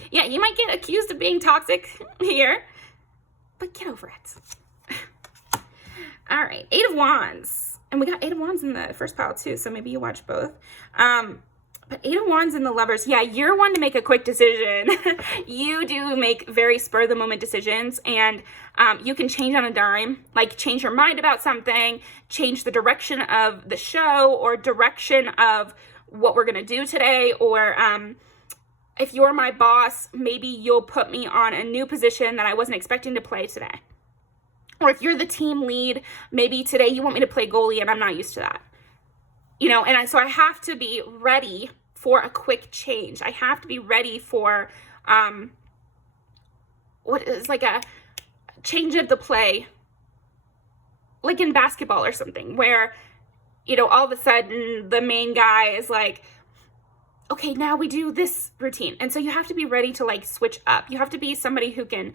Yeah, you might get accused of being toxic here, but get over it. All right, 8 of Wands. And we got 8 of Wands in the first pile too, so maybe you watch both. But 8 of Wands in the Lovers. Yeah, you're one to make a quick decision. You do make very spur-of-the-moment decisions, and you can change on a dime. Like, change your mind about something, change the direction of the show, or direction of what we're going to do today, or if you're my boss, maybe you'll put me on a new position that I wasn't expecting to play today. Or if you're the team lead, maybe today you want me to play goalie and I'm not used to that. You know, and so I have to be ready for a quick change. I have to be ready for what is like a change of the play, like in basketball or something, where, you know, all of a sudden the main guy is like, okay, now we do this routine. And so you have to be ready to like switch up. You have to be somebody who can,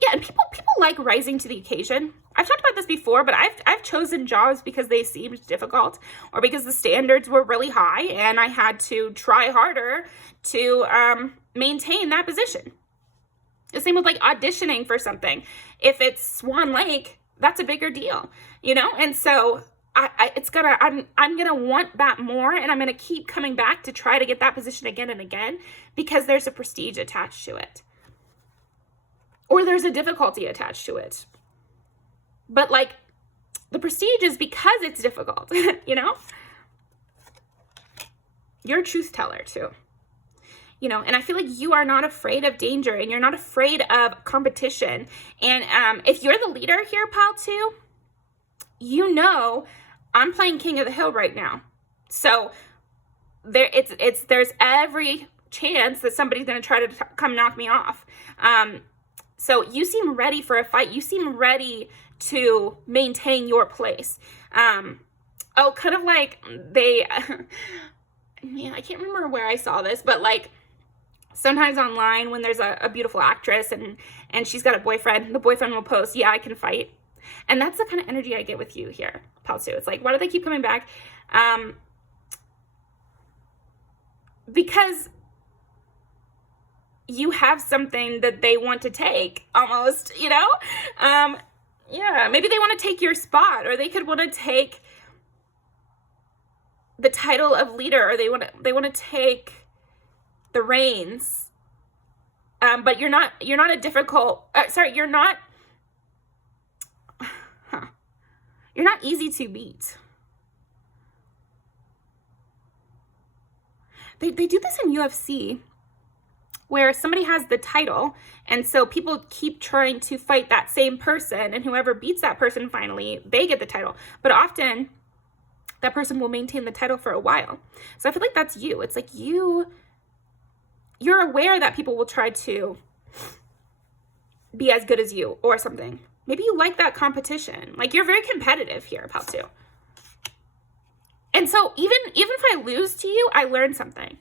yeah, and people like rising to the occasion. I've talked about this before, but I've chosen jobs because they seemed difficult, or because the standards were really high and I had to try harder to maintain that position. The same with like auditioning for something. If it's Swan Lake, that's a bigger deal, you know? And so I'm gonna want that more, and I'm gonna keep coming back to try to get that position again and again, because there's a prestige attached to it, or there's a difficulty attached to it. But like, the prestige is because it's difficult, you know? You're a truth teller too, you know, and I feel like you are not afraid of danger, and you're not afraid of competition. And if you're the leader here, pal, too, you know, I'm playing King of the Hill right now. So there's every chance that somebody's going to try to come knock me off. So you seem ready for a fight. You seem ready to maintain your place. Kind of like man, I can't remember where I saw this, but like sometimes online when there's a beautiful actress and she's got a boyfriend, the boyfriend will post, yeah, I can fight. And that's the kind of energy I get with you here, Palsu. It's like, why do they keep coming back? because you have something that they want to take, almost, you know? Yeah, maybe they want to take your spot, or they could want to take the title of leader, or they want to take the reins. But you're not a difficult, you're not easy to beat. They do this in UFC, where somebody has the title, and so people keep trying to fight that same person, and whoever beats that person finally, they get the title. But often, that person will maintain the title for a while. So I feel like that's you. It's like you're aware that people will try to be as good as you or something. Maybe you like that competition. Like, you're very competitive here, pal two. And so even if I lose to you, I learn something.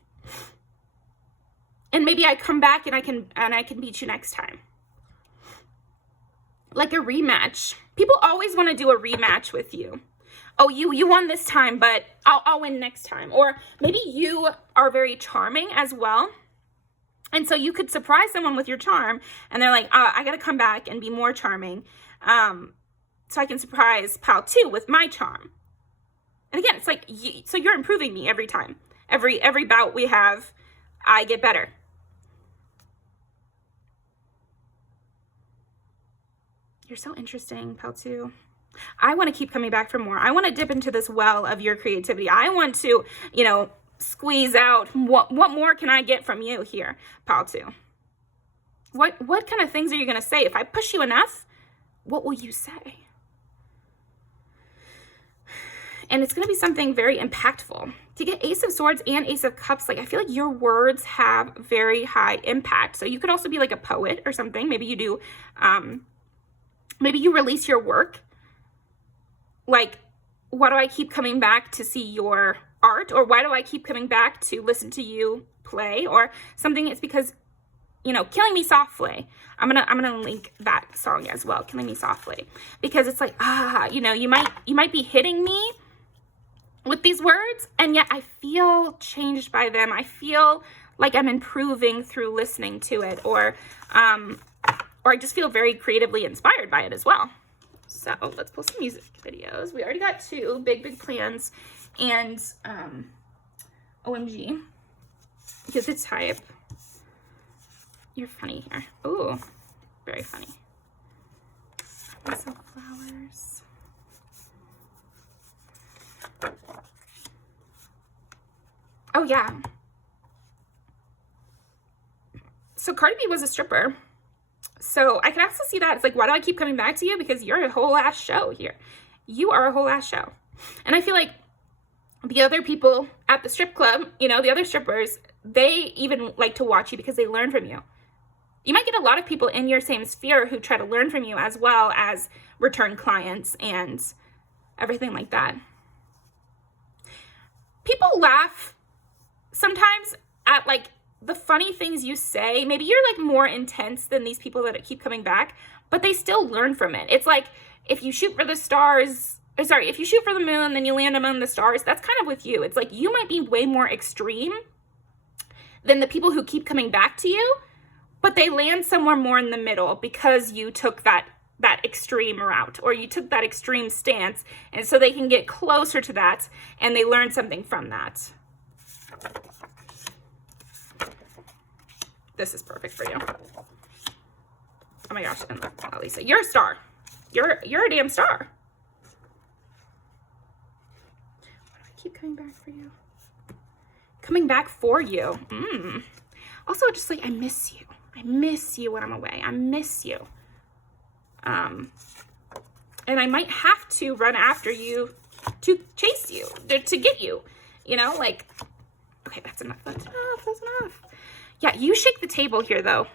And maybe I come back and I can beat you next time. Like a rematch. People always want to do a rematch with you. Oh, you won this time, but I'll win next time. Or maybe you are very charming as well. And so you could surprise someone with your charm, and they're like, I got to come back and be more charming, so I can surprise pal two with my charm. And again, it's like, so you're improving me every time. Every bout we have, I get better. You're so interesting, pal two. I want to keep coming back for more. I want to dip into this well of your creativity. I want to, squeeze out what more can I get from you here, pal two. What kind of things are you going to say? If I push you enough, what will you say? And it's going to be something very impactful. To get Ace of Swords and Ace of Cups, like, I feel like your words have very high impact. So you could also be like a poet or something. Maybe you do, maybe you release your work. Like, why do I keep coming back to see your art? Or why do I keep coming back to listen to you play? Or something. It's because, Killing Me Softly. I'm gonna link that song as well, Killing Me Softly, because it's like, you might be hitting me with these words, and yet I feel changed by them. I feel like I'm improving through listening to it, or I just feel very creatively inspired by it as well. So let's pull some music videos. We already got two, Big Plans and OMG. Get the type. You're funny here. Ooh, very funny. Some flowers. Oh yeah. So Cardi B was a stripper. So I can also see that. It's like, why do I keep coming back to you? Because you're a whole ass show here. You are a whole ass show. And I feel like the other people at the strip club, the other strippers, they even like to watch you because they learn from you. You might get a lot of people in your same sphere who try to learn from you, as well as return clients and everything like that. People laugh sometimes at like the funny things you say. Maybe you're like more intense than these people that keep coming back, but they still learn from it. It's like, if you shoot for the stars, if you shoot for the moon, then you land among the stars. That's kind of with you. It's like, you might be way more extreme than the people who keep coming back to you, but they land somewhere more in the middle because you took that extreme route, or you took that extreme stance, and so they can get closer to that, and they learn something from that. This is perfect for you. Oh my gosh, and Lisa, you're a star. You're a damn star. Why do I keep coming back for you? Coming back for you. Also, just like, I miss you. I miss you when I'm away. I miss you. And I might have to run after you to chase you, to get you, like, okay, that's enough. That's enough. Yeah, you shake the table here, though.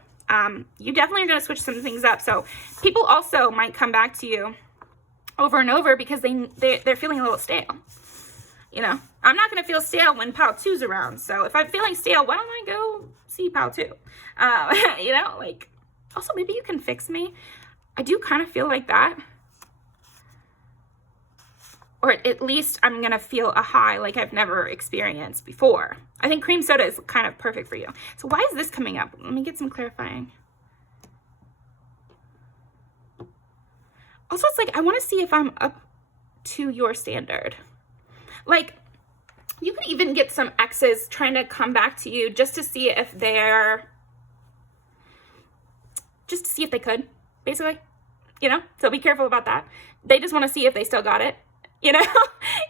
You definitely are going to switch some things up. So people also might come back to you over and over because they're feeling a little stale. I'm not going to feel stale when pal two's around. So if I'm feeling stale, why don't I go see pal two? Like, also maybe you can fix me. I do kind of feel like that. or at least I'm going to feel a high like I've never experienced before. I think cream soda is kind of perfect for you. So why is this coming up? Let me get some clarifying. Also, it's like, I want to see if I'm up to your standard. Like, you could even get some exes trying to come back to you just to see if they're, just to see if they could, basically, you know? So be careful about that. They just want to see if they still got it, you know?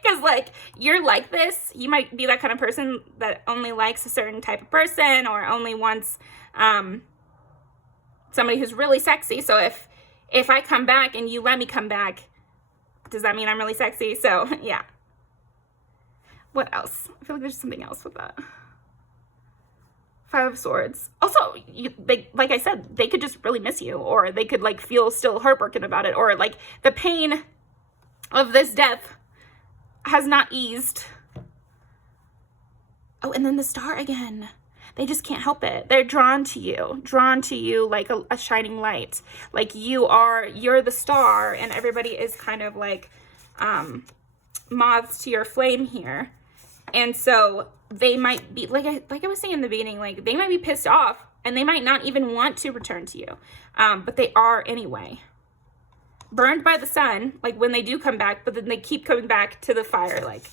Because, like, you're like this. You might be that kind of person that only likes a certain type of person or only wants somebody who's really sexy. So if I come back and you let me come back, does that mean I'm really sexy? So, yeah. What else? I feel like there's something else with that. 5 of Swords. Also, like I said, they could just really miss you, or they could like feel still heartbroken about it, or like the pain of this death has not eased. Oh, and then the Star again. They just can't help it. They're drawn to you like a shining light. Like you're the star, and everybody is kind of like moths to your flame here. And so they might be, like I was saying in the beginning, like they might be pissed off and they might not even want to return to you. But they are anyway. Burned by the sun, like when they do come back, but then they keep coming back to the fire. Like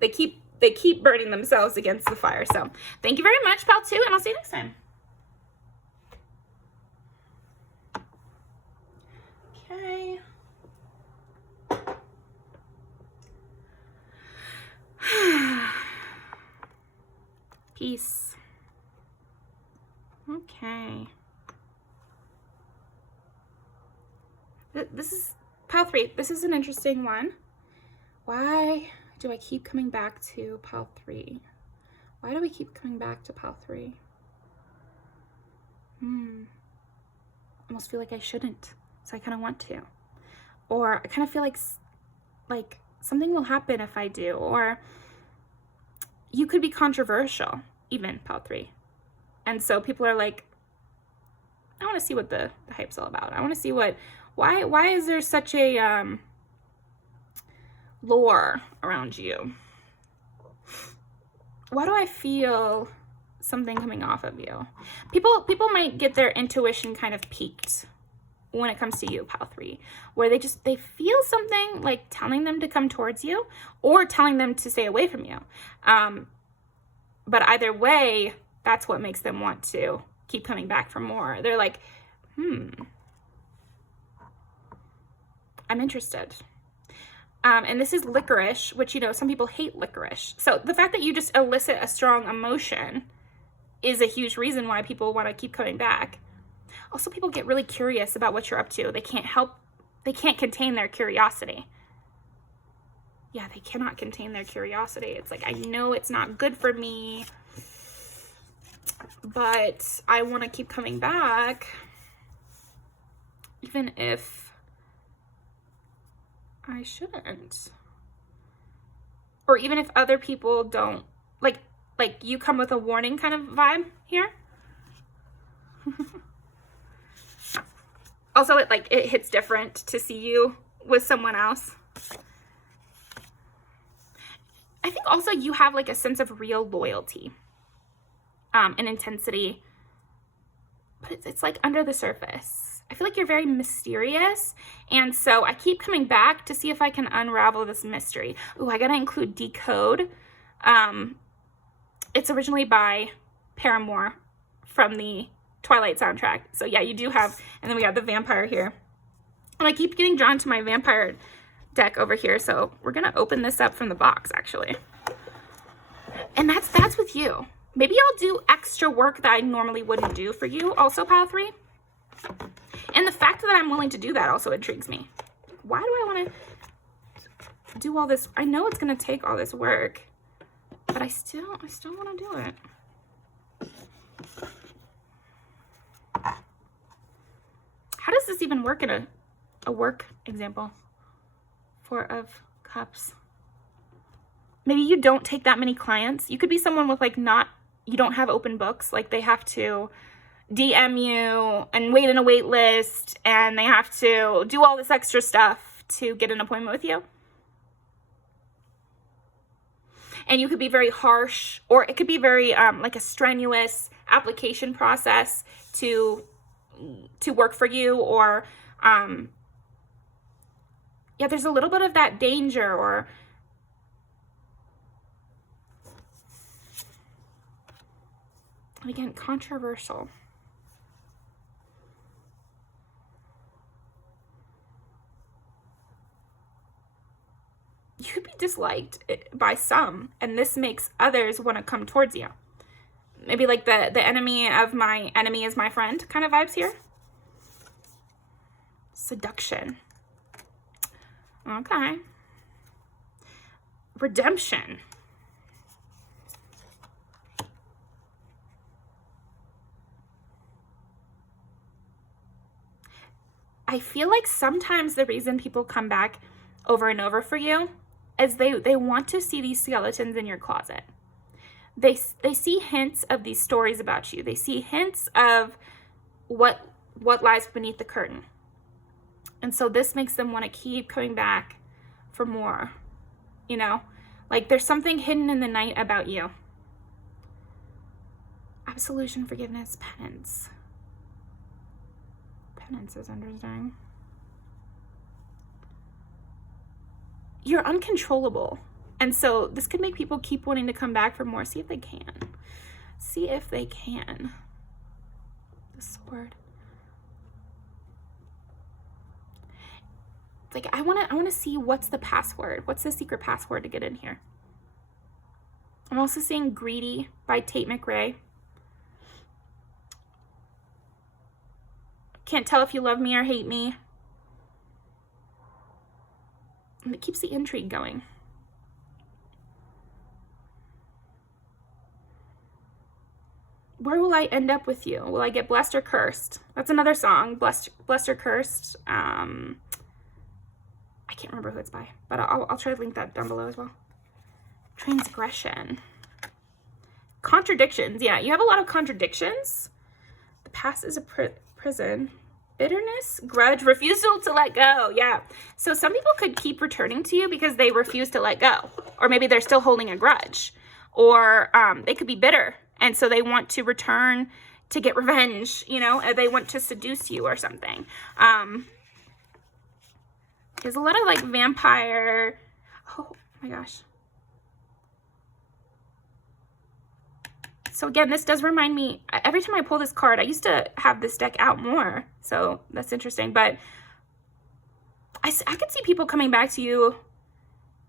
they keep burning themselves against the fire. So thank you very much, pal 2, and I'll see you next time. Okay. Peace. Okay. This is pile 3. This is an interesting one. Why do I keep coming back to pile 3? Why do we keep coming back to pile 3? Almost feel like I shouldn't, so I kind of want to. Or I kind of feel like something will happen if I do. Or you could be controversial, even pile 3. And so people are like, I want to see what the hype's all about. I want to see why is there such a lore around you? Why do I feel something coming off of you? People might get their intuition kind of peaked when it comes to you, pile 3, where they feel something like telling them to come towards you or telling them to stay away from you. But either way, that's what makes them want to keep coming back for more. They're like, I'm interested. And this is licorice, which, you know, some people hate licorice. So the fact that you just elicit a strong emotion is a huge reason why people want to keep coming back. Also, people get really curious about what you're up to. They can't contain their curiosity. Yeah, they cannot contain their curiosity. It's like, I know it's not good for me, but I want to keep coming back, even if I shouldn't. Or even if other people don't, like you come with a warning kind of vibe here. Also, it hits different to see you with someone else. I think also you have like a sense of real loyalty and intensity, but it's like under the surface. I feel like you're very mysterious, and so I keep coming back to see if I can unravel this mystery. Ooh, I gotta include Decode. It's originally by Paramore from the Twilight soundtrack. So yeah, you do have, and then we got the vampire here. And I keep getting drawn to my vampire deck over here, so we're gonna open this up from the box actually. And that's with you. Maybe I'll do extra work that I normally wouldn't do for you, also pile 3. And the fact that I'm willing to do that also intrigues me. Why do I want to do all this? I know it's gonna take all this work, but I still want to do it. How does this even work in a work example? 4 of Cups. Maybe you don't take that many clients. You could be someone with you don't have open books. Like they have to DM you and wait in a wait list, and they have to do all this extra stuff to get an appointment with you. and you could be very harsh, or it could be very like a strenuous application process to work for you, or yeah, there's a little bit of that danger, or again, controversial. You could be disliked by some, and this makes others want to come towards you. Maybe like the enemy of my enemy is my friend kind of vibes here. Seduction. Okay. Redemption. I feel like sometimes the reason people come back over and over for you is they want to see these skeletons in your closet. They see hints of these stories about you. They see hints of what lies beneath the curtain. And so this makes them want to keep coming back for more, you know? Like there's something hidden in the night about you. Absolution, forgiveness, penance. Penance is interesting. You're uncontrollable. And so this could make people keep wanting to come back for more. See if they can. See if they can. The sword. It's like I want to see what's the password. What's the secret password to get in here? I'm also seeing Greedy by Tate McRae. Can't tell if you love me or hate me. And it keeps the intrigue going. Where will I end up with you? Will I get blessed or cursed? That's another song, blessed or cursed. I can't remember who it's by, but I'll try to link that down below as well. Transgression. Contradictions. Yeah, you have a lot of contradictions. The past is a prison. Bitterness, grudge, refusal to let go. Yeah. So some people could keep returning to you because they refuse to let go. Or maybe they're still holding a grudge. Or they could be bitter. And so they want to return to get revenge, you know, they want to seduce you or something. There's a lot of like vampire. Oh my gosh. So again, this does remind me, every time I pull this card, I used to have this deck out more. So that's interesting. But I could see people coming back to you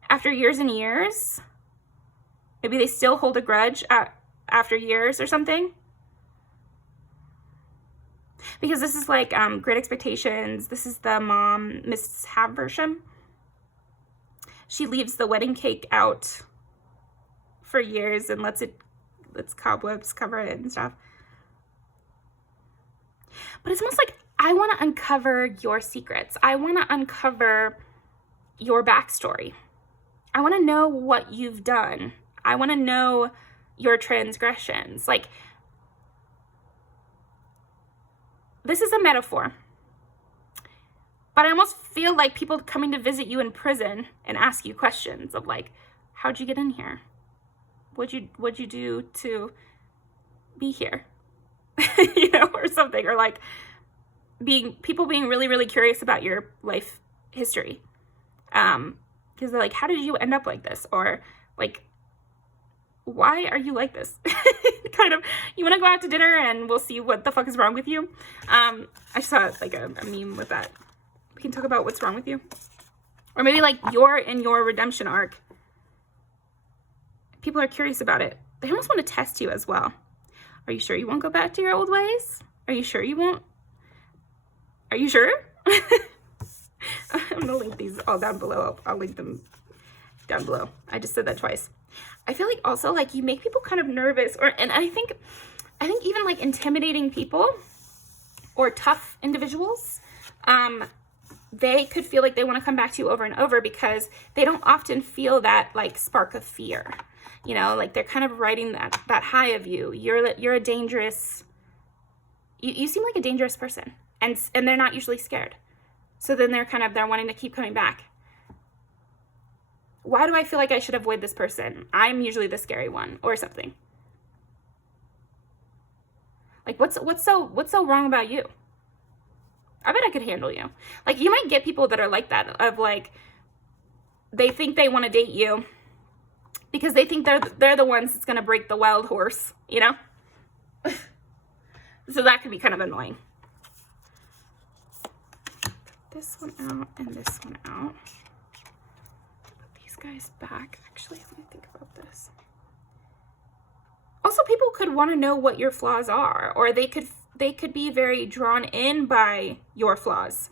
after years and years. Maybe they still hold a grudge after years or something. Because this is like Great Expectations. This is the mom, Miss Haversham. She leaves the wedding cake out for years and lets cobwebs cover it and stuff. But it's almost like I want to uncover your secrets. I want to uncover your backstory. I want to know what you've done. I want to know your transgressions. Like, this is a metaphor. But I almost feel like people coming to visit you in prison and ask you questions of like, how'd you get in here? What'd you do to be here? You know, or something, or like people being really, really curious about your life history. Because they're like, how did you end up like this? Or like, why are you like this? Kind of, you want to go out to dinner and we'll see what the fuck is wrong with you. I saw like a meme with that. We can talk about what's wrong with you. Or maybe like you're in your redemption arc. People are curious about it. They almost want to test you as well. Are you sure you won't go back to your old ways? Are you sure you won't? Are you sure? I'm going to link these all down below. I'll link them down below. I just said that twice. I feel like also like you make people kind of nervous, and I think even like intimidating people or tough individuals, they could feel like they want to come back to you over and over because they don't often feel that like spark of fear. You know, like they're kind of riding that high of you. You're a dangerous, you seem like a dangerous person, and they're not usually scared. So then they're wanting to keep coming back. why do I feel like I should avoid this person? I'm usually the scary one, or something. Like, what's so wrong about you? I bet I could handle you. Like, you might get people that are like that, of like, they think they want to date you because they think they're the ones that's going to break the wild horse, you know? So that could be kind of annoying. Put this one out and this one out. Put these guys back. Actually, let me think about this. Also, people could want to know what your flaws are, or they could be very drawn in by your flaws.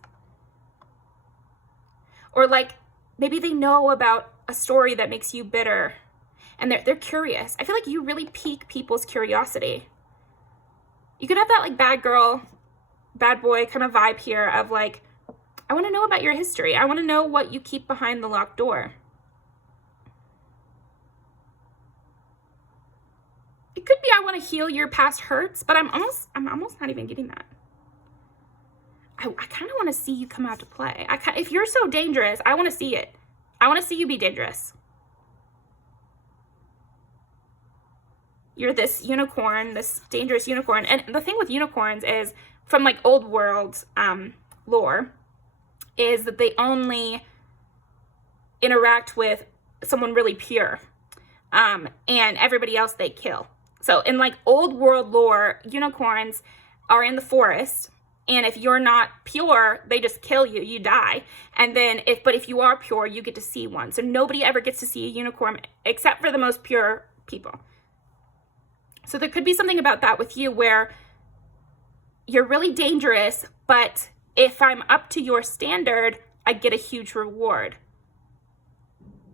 Or like, maybe they know about a story that makes you bitter and they're curious. I feel like you really pique people's curiosity. You could have that like bad girl, bad boy kind of vibe here of like, I want to know about your history. I want to know what you keep behind the locked door. It could be I want to heal your past hurts, but I'm almost not even getting that. I kind of want to see you come out to play. If you're so dangerous, I want to see it. I want to see you be dangerous. You're this unicorn, this dangerous unicorn. And the thing with unicorns is, from like old world lore, is that they only interact with someone really pure. And everybody else they kill. So in like old world lore, unicorns are in the forest. And if you're not pure, they just kill you, you die. And then if you are pure, you get to see one. So nobody ever gets to see a unicorn except for the most pure people. So there could be something about that with you where you're really dangerous, but if I'm up to your standard, I get a huge reward.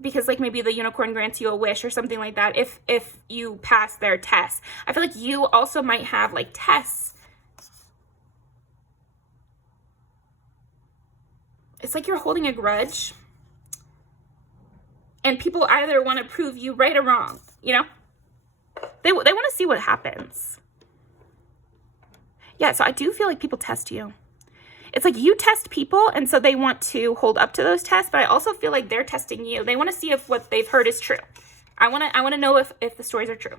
Because like maybe the unicorn grants you a wish or something like that if you pass their tests. I feel like you also might have like tests. It's like you're holding a grudge. And people either want to prove you right or wrong, you know? They want to see what happens. Yeah, so I do feel like people test you. It's like you test people, and so they want to hold up to those tests, but I also feel like they're testing you. They want to see if what they've heard is true. I want to know if the stories are true.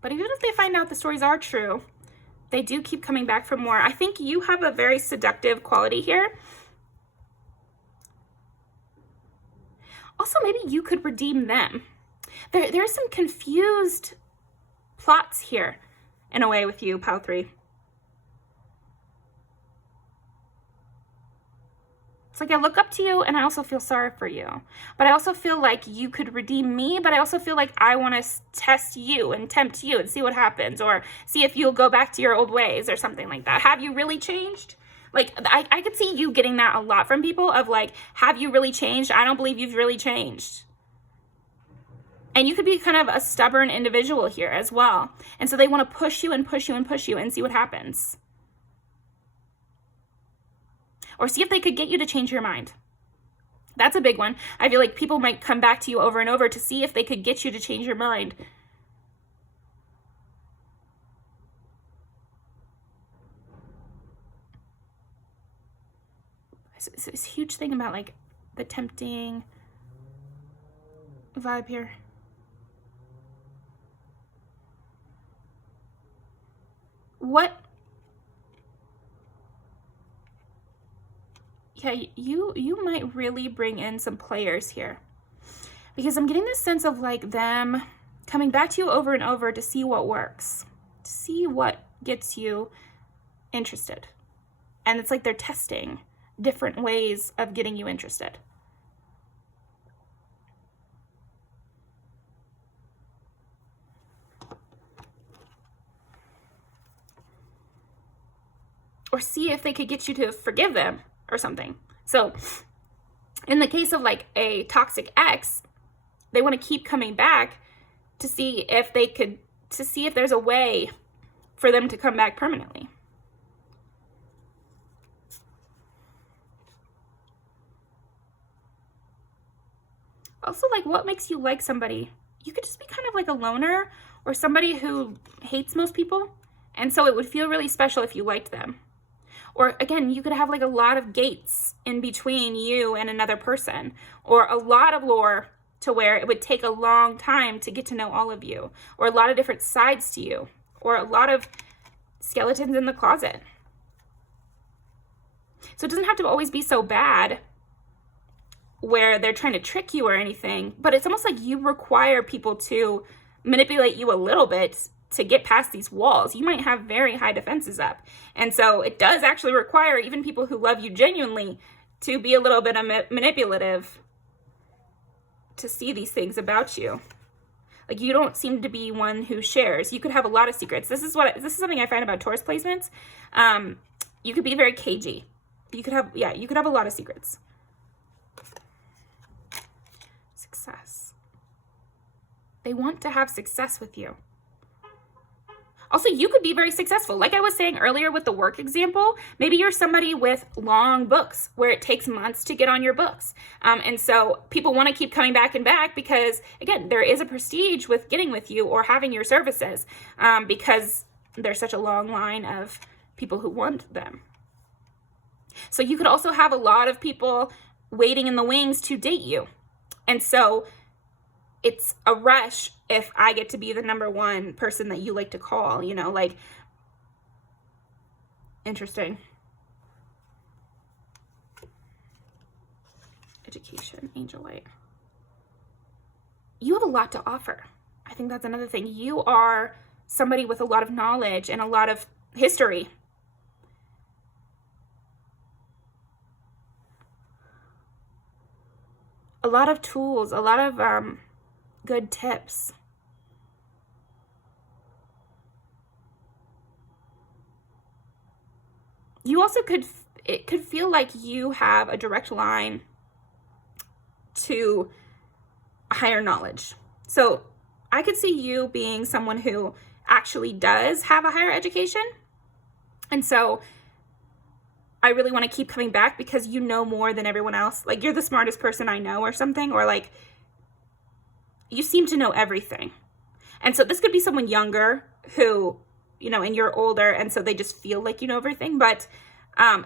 But even if they find out the stories are true, they do keep coming back for more. I think you have a very seductive quality here. Also, maybe you could redeem them. There's some confused plots here, in a way, with you, pile 3. It's like I look up to you and I also feel sorry for you. But I also feel like you could redeem me, but I also feel like I want to test you and tempt you and see what happens, or see if you'll go back to your old ways or something like that. Have you really changed? Like, I could see you getting that a lot from people of like, have you really changed? I don't believe you've really changed. And you could be kind of a stubborn individual here as well. And so they want to push you and push you and push you and see what happens. Or see if they could get you to change your mind. That's a big one. I feel like people might come back to you over and over to see if they could get you to change your mind. It's this huge thing about like the tempting vibe here. What? Yeah, you might really bring in some players here, because I'm getting this sense of like them coming back to you over and over to see what works, to see what gets you interested. And it's like they're testing different ways of getting you interested. Or see if they could get you to forgive them or something. So in the case of like a toxic ex, they want to keep coming back to see if there's a way for them to come back permanently. Also, like, what makes you like somebody? You could just be kind of like a loner, or somebody who hates most people, and so it would feel really special if you liked them. Or again, you could have like a lot of gates in between you and another person, or a lot of lore to where it would take a long time to get to know all of you, or a lot of different sides to you, or a lot of skeletons in the closet. So it doesn't have to always be so bad where they're trying to trick you or anything, but it's almost like you require people to manipulate you a little bit to get past these walls. You might have very high defenses up. And so it does actually require even people who love you genuinely to be a little bit manipulative to see these things about you. Like, you don't seem to be one who shares. You could have a lot of secrets. This is something I find about Taurus placements. You could be very cagey. You could have a lot of secrets. Success. They want to have success with you. Also, you could be very successful. Like I was saying earlier with the work example, maybe you're somebody with long books where it takes months to get on your books. And so people want to keep coming back and back because, again, there is a prestige with getting with you or having your services because there's such a long line of people who want them. So you could also have a lot of people waiting in the wings to date you. And so it's a rush if I get to be the number one person that you like to call, you know, like, interesting. Education, angel light. You have a lot to offer. I think that's another thing. You are somebody with a lot of knowledge and a lot of history. A lot of tools, a lot of good tips. You also it could feel like you have a direct line to higher knowledge. So I could see you being someone who actually does have a higher education. And so I really want to keep coming back because you know more than everyone else. Like, you're the smartest person I know or something, or like, you seem to know everything. And so this could be someone younger who, you know, and you're older, and so they just feel like you know everything. But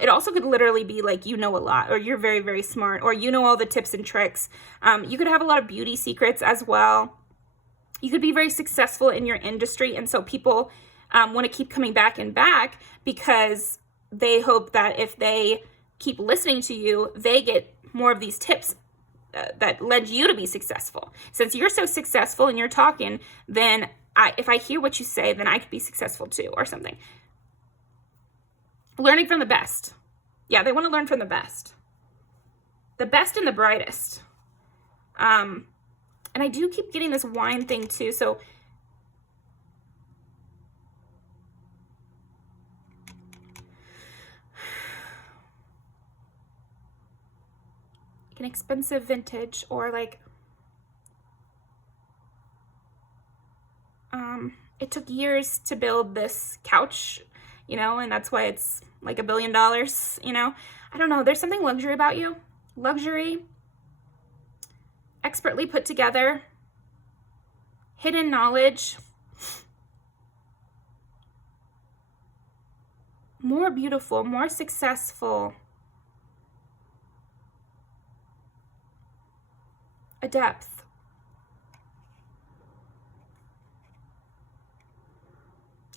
it also could literally be like, you know a lot, or you're very, very smart, or you know all the tips and tricks. You could have a lot of beauty secrets as well. You could be very successful in your industry, and so people want to keep coming back and back because they hope that if they keep listening to you, they get more of these tips that led you to be successful. Since you're so successful and you're talking, then if I hear what you say, then I could be successful too, or something. Learning from the best. Yeah, they want to learn from the best. The best and the brightest. And I do keep getting this wine thing too, so an expensive vintage, or like it took years to build this couch, you know, and that's why it's like $1 billion, you know. I don't know, there's something luxury about you. Luxury, expertly put together, hidden knowledge, more beautiful, more successful, a depth.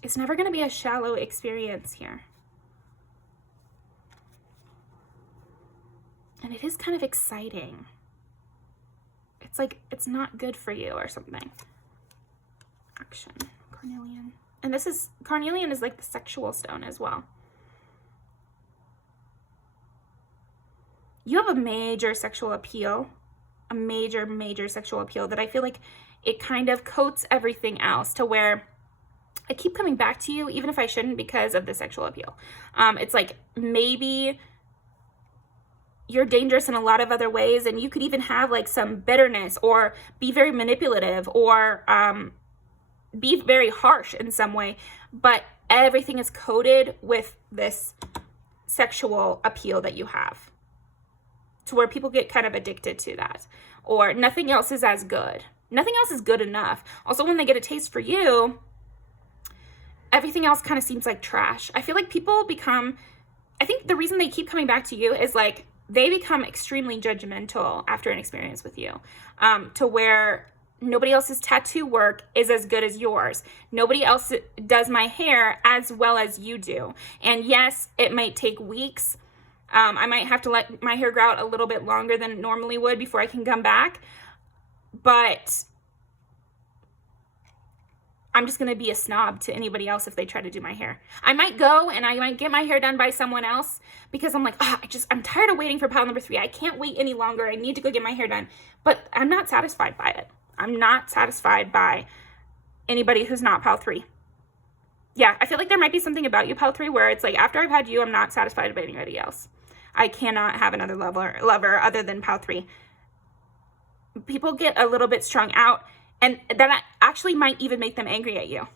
It's never going to be a shallow experience here. And it is kind of exciting. It's like, it's not good for you or something. Action, carnelian. And this is, carnelian is like the sexual stone as well. You have a major sexual appeal. A major, major sexual appeal that I feel like it kind of coats everything else to where I keep coming back to you, even if I shouldn't, because of the sexual appeal. It's like maybe you're dangerous in a lot of other ways, and you could even have like some bitterness, or be very manipulative, or be very harsh in some way, but everything is coated with this sexual appeal that you have, to where people get kind of addicted to that, or nothing else is as good. Nothing else is good enough. Also, when they get a taste for you, everything else kind of seems like trash. I feel like people become I think the reason they keep coming back to you is like they become extremely judgmental after an experience with you, to where nobody else's tattoo work is as good as yours. Nobody else does my hair as well as you do. And yes, it might take weeks. I might have to let my hair grow out a little bit longer than it normally would before I can come back. But I'm just going to be a snob to anybody else if they try to do my hair. I might go and I might get my hair done by someone else because I'm like, I'm tired of waiting for pile number 3. I can't wait any longer. I need to go get my hair done. But I'm not satisfied by it. I'm not satisfied by anybody who's not pile 3. Yeah, I feel like there might be something about you, pile 3, where it's like, after I've had you, I'm not satisfied by anybody else. I cannot have another lover other than pile 3. People get a little bit strung out, and that actually might even make them angry at you.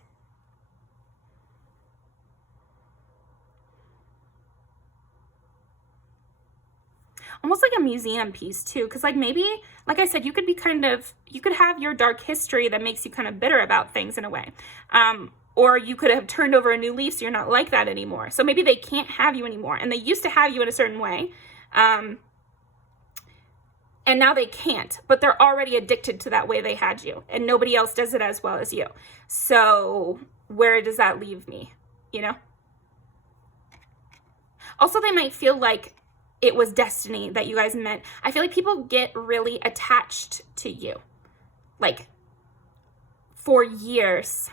Almost like a museum piece too, because like maybe, like I said, you could have your dark history that makes you kind of bitter about things in a way. Or you could have turned over a new leaf so you're not like that anymore. So maybe they can't have you anymore, and they used to have you in a certain way. And now they can't, but they're already addicted to that way they had you, and nobody else does it as well as you. So where does that leave me, you know? Also, they might feel like it was destiny that you guys met. I feel like people get really attached to you, like for years.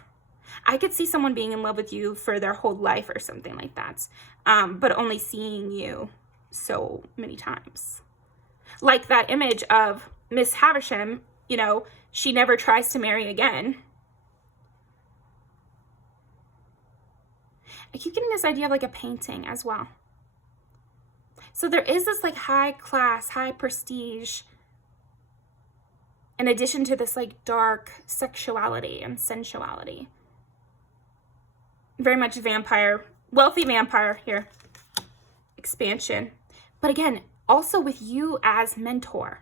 I could see someone being in love with you for their whole life or something like that, but only seeing you so many times. Like that image of Miss Havisham, you know, she never tries to marry again. I keep getting this idea of like a painting as well. So there is this like high class, high prestige, in addition to this like dark sexuality and sensuality. Very much vampire, wealthy vampire here. Expansion. But again, also with you as mentor.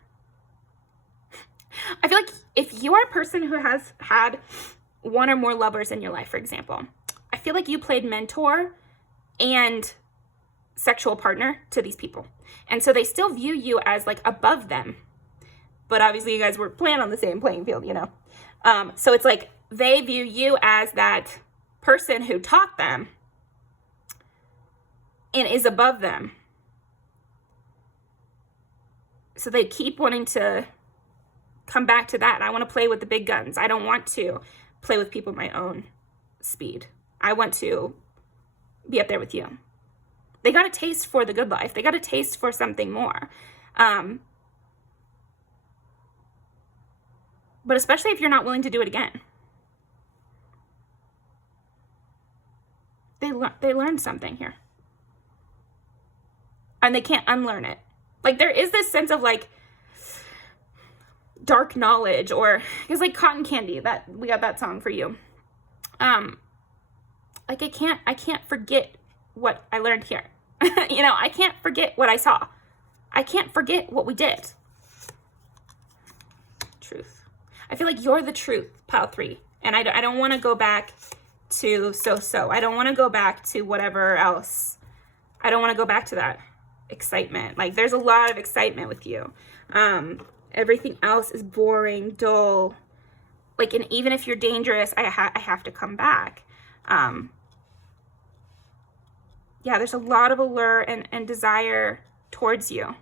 I feel like if you are a person who has had one or more lovers in your life, for example, I feel like you played mentor and sexual partner to these people. And so they still view you as like above them. But obviously you guys were playing on the same playing field, you know. So it's like they view you as that person who taught them and is above them. So they keep wanting to come back to that. I want to play with the big guns. I don't want to play with people my own speed. I want to be up there with you. They got a taste for the good life. They got a taste for something more. But especially if you're not willing to do it again. They learned something here. And they can't unlearn it. Like there is this sense of like dark knowledge, or it's like Cotton Candy, that we got that song for you. Like I can't forget what I learned here. You know, I can't forget what I saw. I can't forget what we did. Truth. I feel like you're the truth, pile 3. And I don't want to go back to so-so. I don't want to go back to whatever else. I don't want to go back to that excitement. Like there's a lot of excitement with you. Everything else is boring, dull. Like, and even if you're dangerous, I have to come back. Yeah, there's a lot of allure and desire towards you.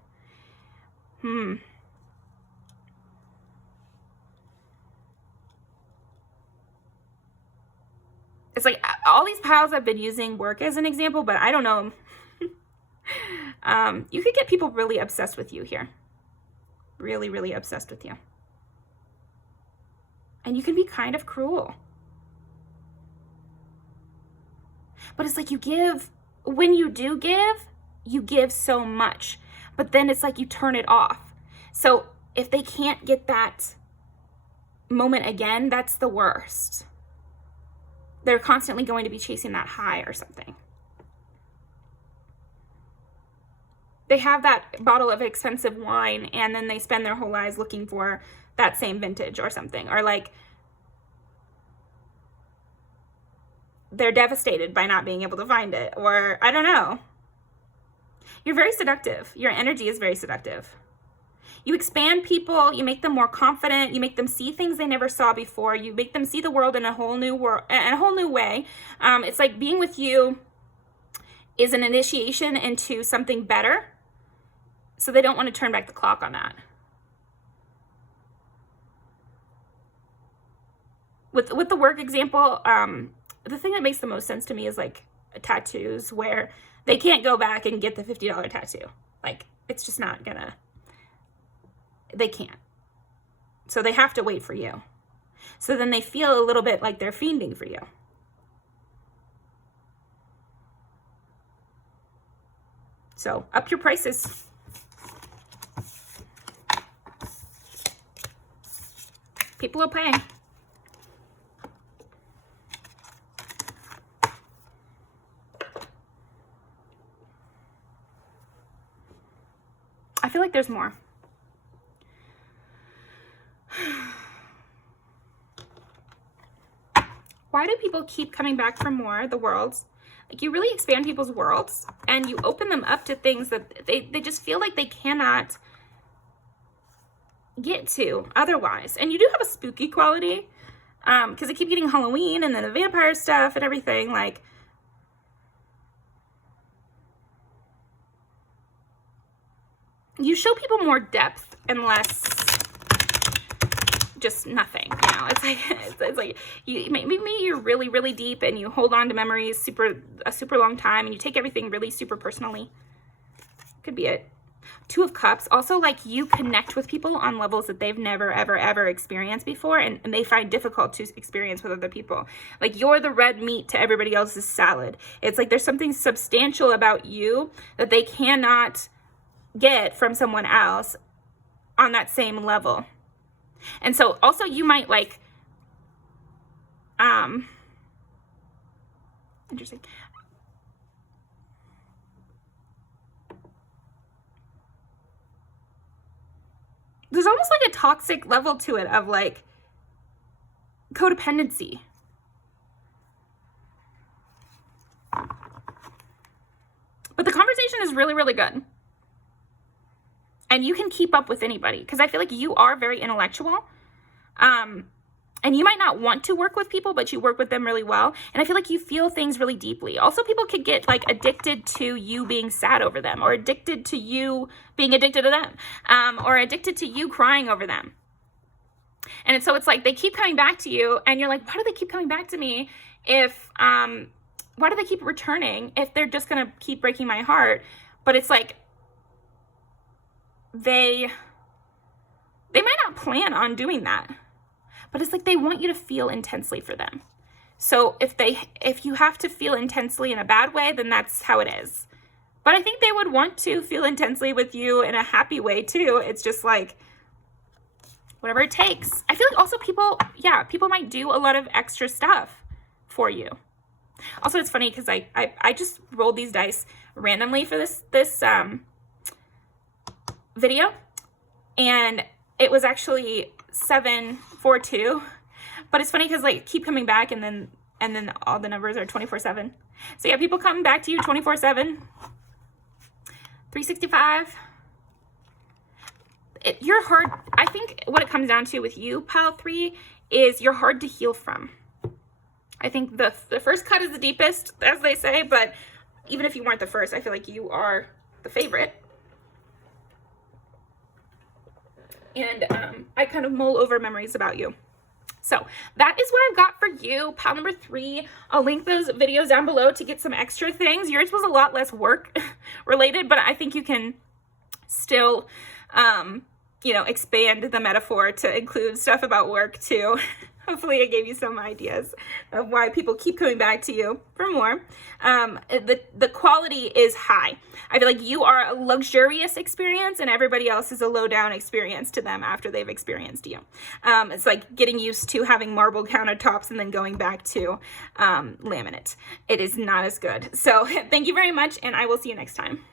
It's like all these piles I've been using work as an example, but I don't know. You could get people really obsessed with you here. Really, really obsessed with you. And you can be kind of cruel. But it's like you give, when you do give, you give so much. But then it's like you turn it off. So if they can't get that moment again, that's the worst. They're constantly going to be chasing that high or something. They have that bottle of expensive wine and then they spend their whole lives looking for that same vintage or something. Or like they're devastated by not being able to find it. Or I don't know. You're very seductive. Your energy is very seductive. You expand people, you make them more confident, you make them see things they never saw before, you make them see the world in a whole new way. It's like being with you is an initiation into something better, so they don't want to turn back the clock on that. With the work example, the thing that makes the most sense to me is like tattoos, where they can't go back and get the $50 tattoo. Like, it's just not gonna, they can't. So they have to wait for you. So then they feel a little bit like they're fiending for you. So up your prices. People will pay. I feel like there's more. Why do people keep coming back for more? The worlds. Like, you really expand people's worlds and you open them up to things that they just feel like they cannot get to otherwise. And you do have a spooky quality, because I keep getting Halloween and then the vampire stuff and everything. Like, you show people more depth and less just nothing, you know. It's like it's like you maybe you're really, really deep and you hold on to memories a super long time, and you take everything really super personally. Could be it. Two of Cups, also like you connect with people on levels that they've never, ever experienced before, and they find difficult to experience with other people. Like, you're the red meat to everybody else's salad. It's like there's something substantial about you that they cannot get from someone else on that same level. And so also you might like, interesting. There's almost like a toxic level to it of like codependency. But the conversation is really, really good. And you can keep up with anybody, because I feel like you are very intellectual. And you might not want to work with people, but you work with them really well. And I feel like you feel things really deeply. Also, people could get like addicted to you being sad over them, or addicted to you being addicted to them, or addicted to you crying over them. And so it's like they keep coming back to you, and you're like, why do they keep coming back to me if, why do they keep returning if they're just going to keep breaking my heart? But it's like, they might not plan on doing that, but it's like they want you to feel intensely for them. So if you have to feel intensely in a bad way, then that's how it is. But I think they would want to feel intensely with you in a happy way too. It's just like whatever it takes. I feel like also people might do a lot of extra stuff for you. Also, it's funny because I just rolled these dice randomly for this video, and it was actually 742, but it's funny because like keep coming back, and then all the numbers are 24/7. So yeah, people come back to you 24/7, 365. You're hard. I think what it comes down to with you, pile 3, is you're hard to heal from. I think the first cut is the deepest, as they say, but even if you weren't the first, I feel like you are the favorite. And I kind of mull over memories about you. So that is what I've got for you, pile number 3. I'll link those videos down below to get some extra things. Yours was a lot less work related, but I think you can still, expand the metaphor to include stuff about work too. Hopefully I gave you some ideas of why people keep coming back to you for more. The quality is high. I feel like you are a luxurious experience, and everybody else is a low down experience to them after they've experienced you. It's like getting used to having marble countertops and then going back to laminate. It is not as good. So thank you very much, and I will see you next time.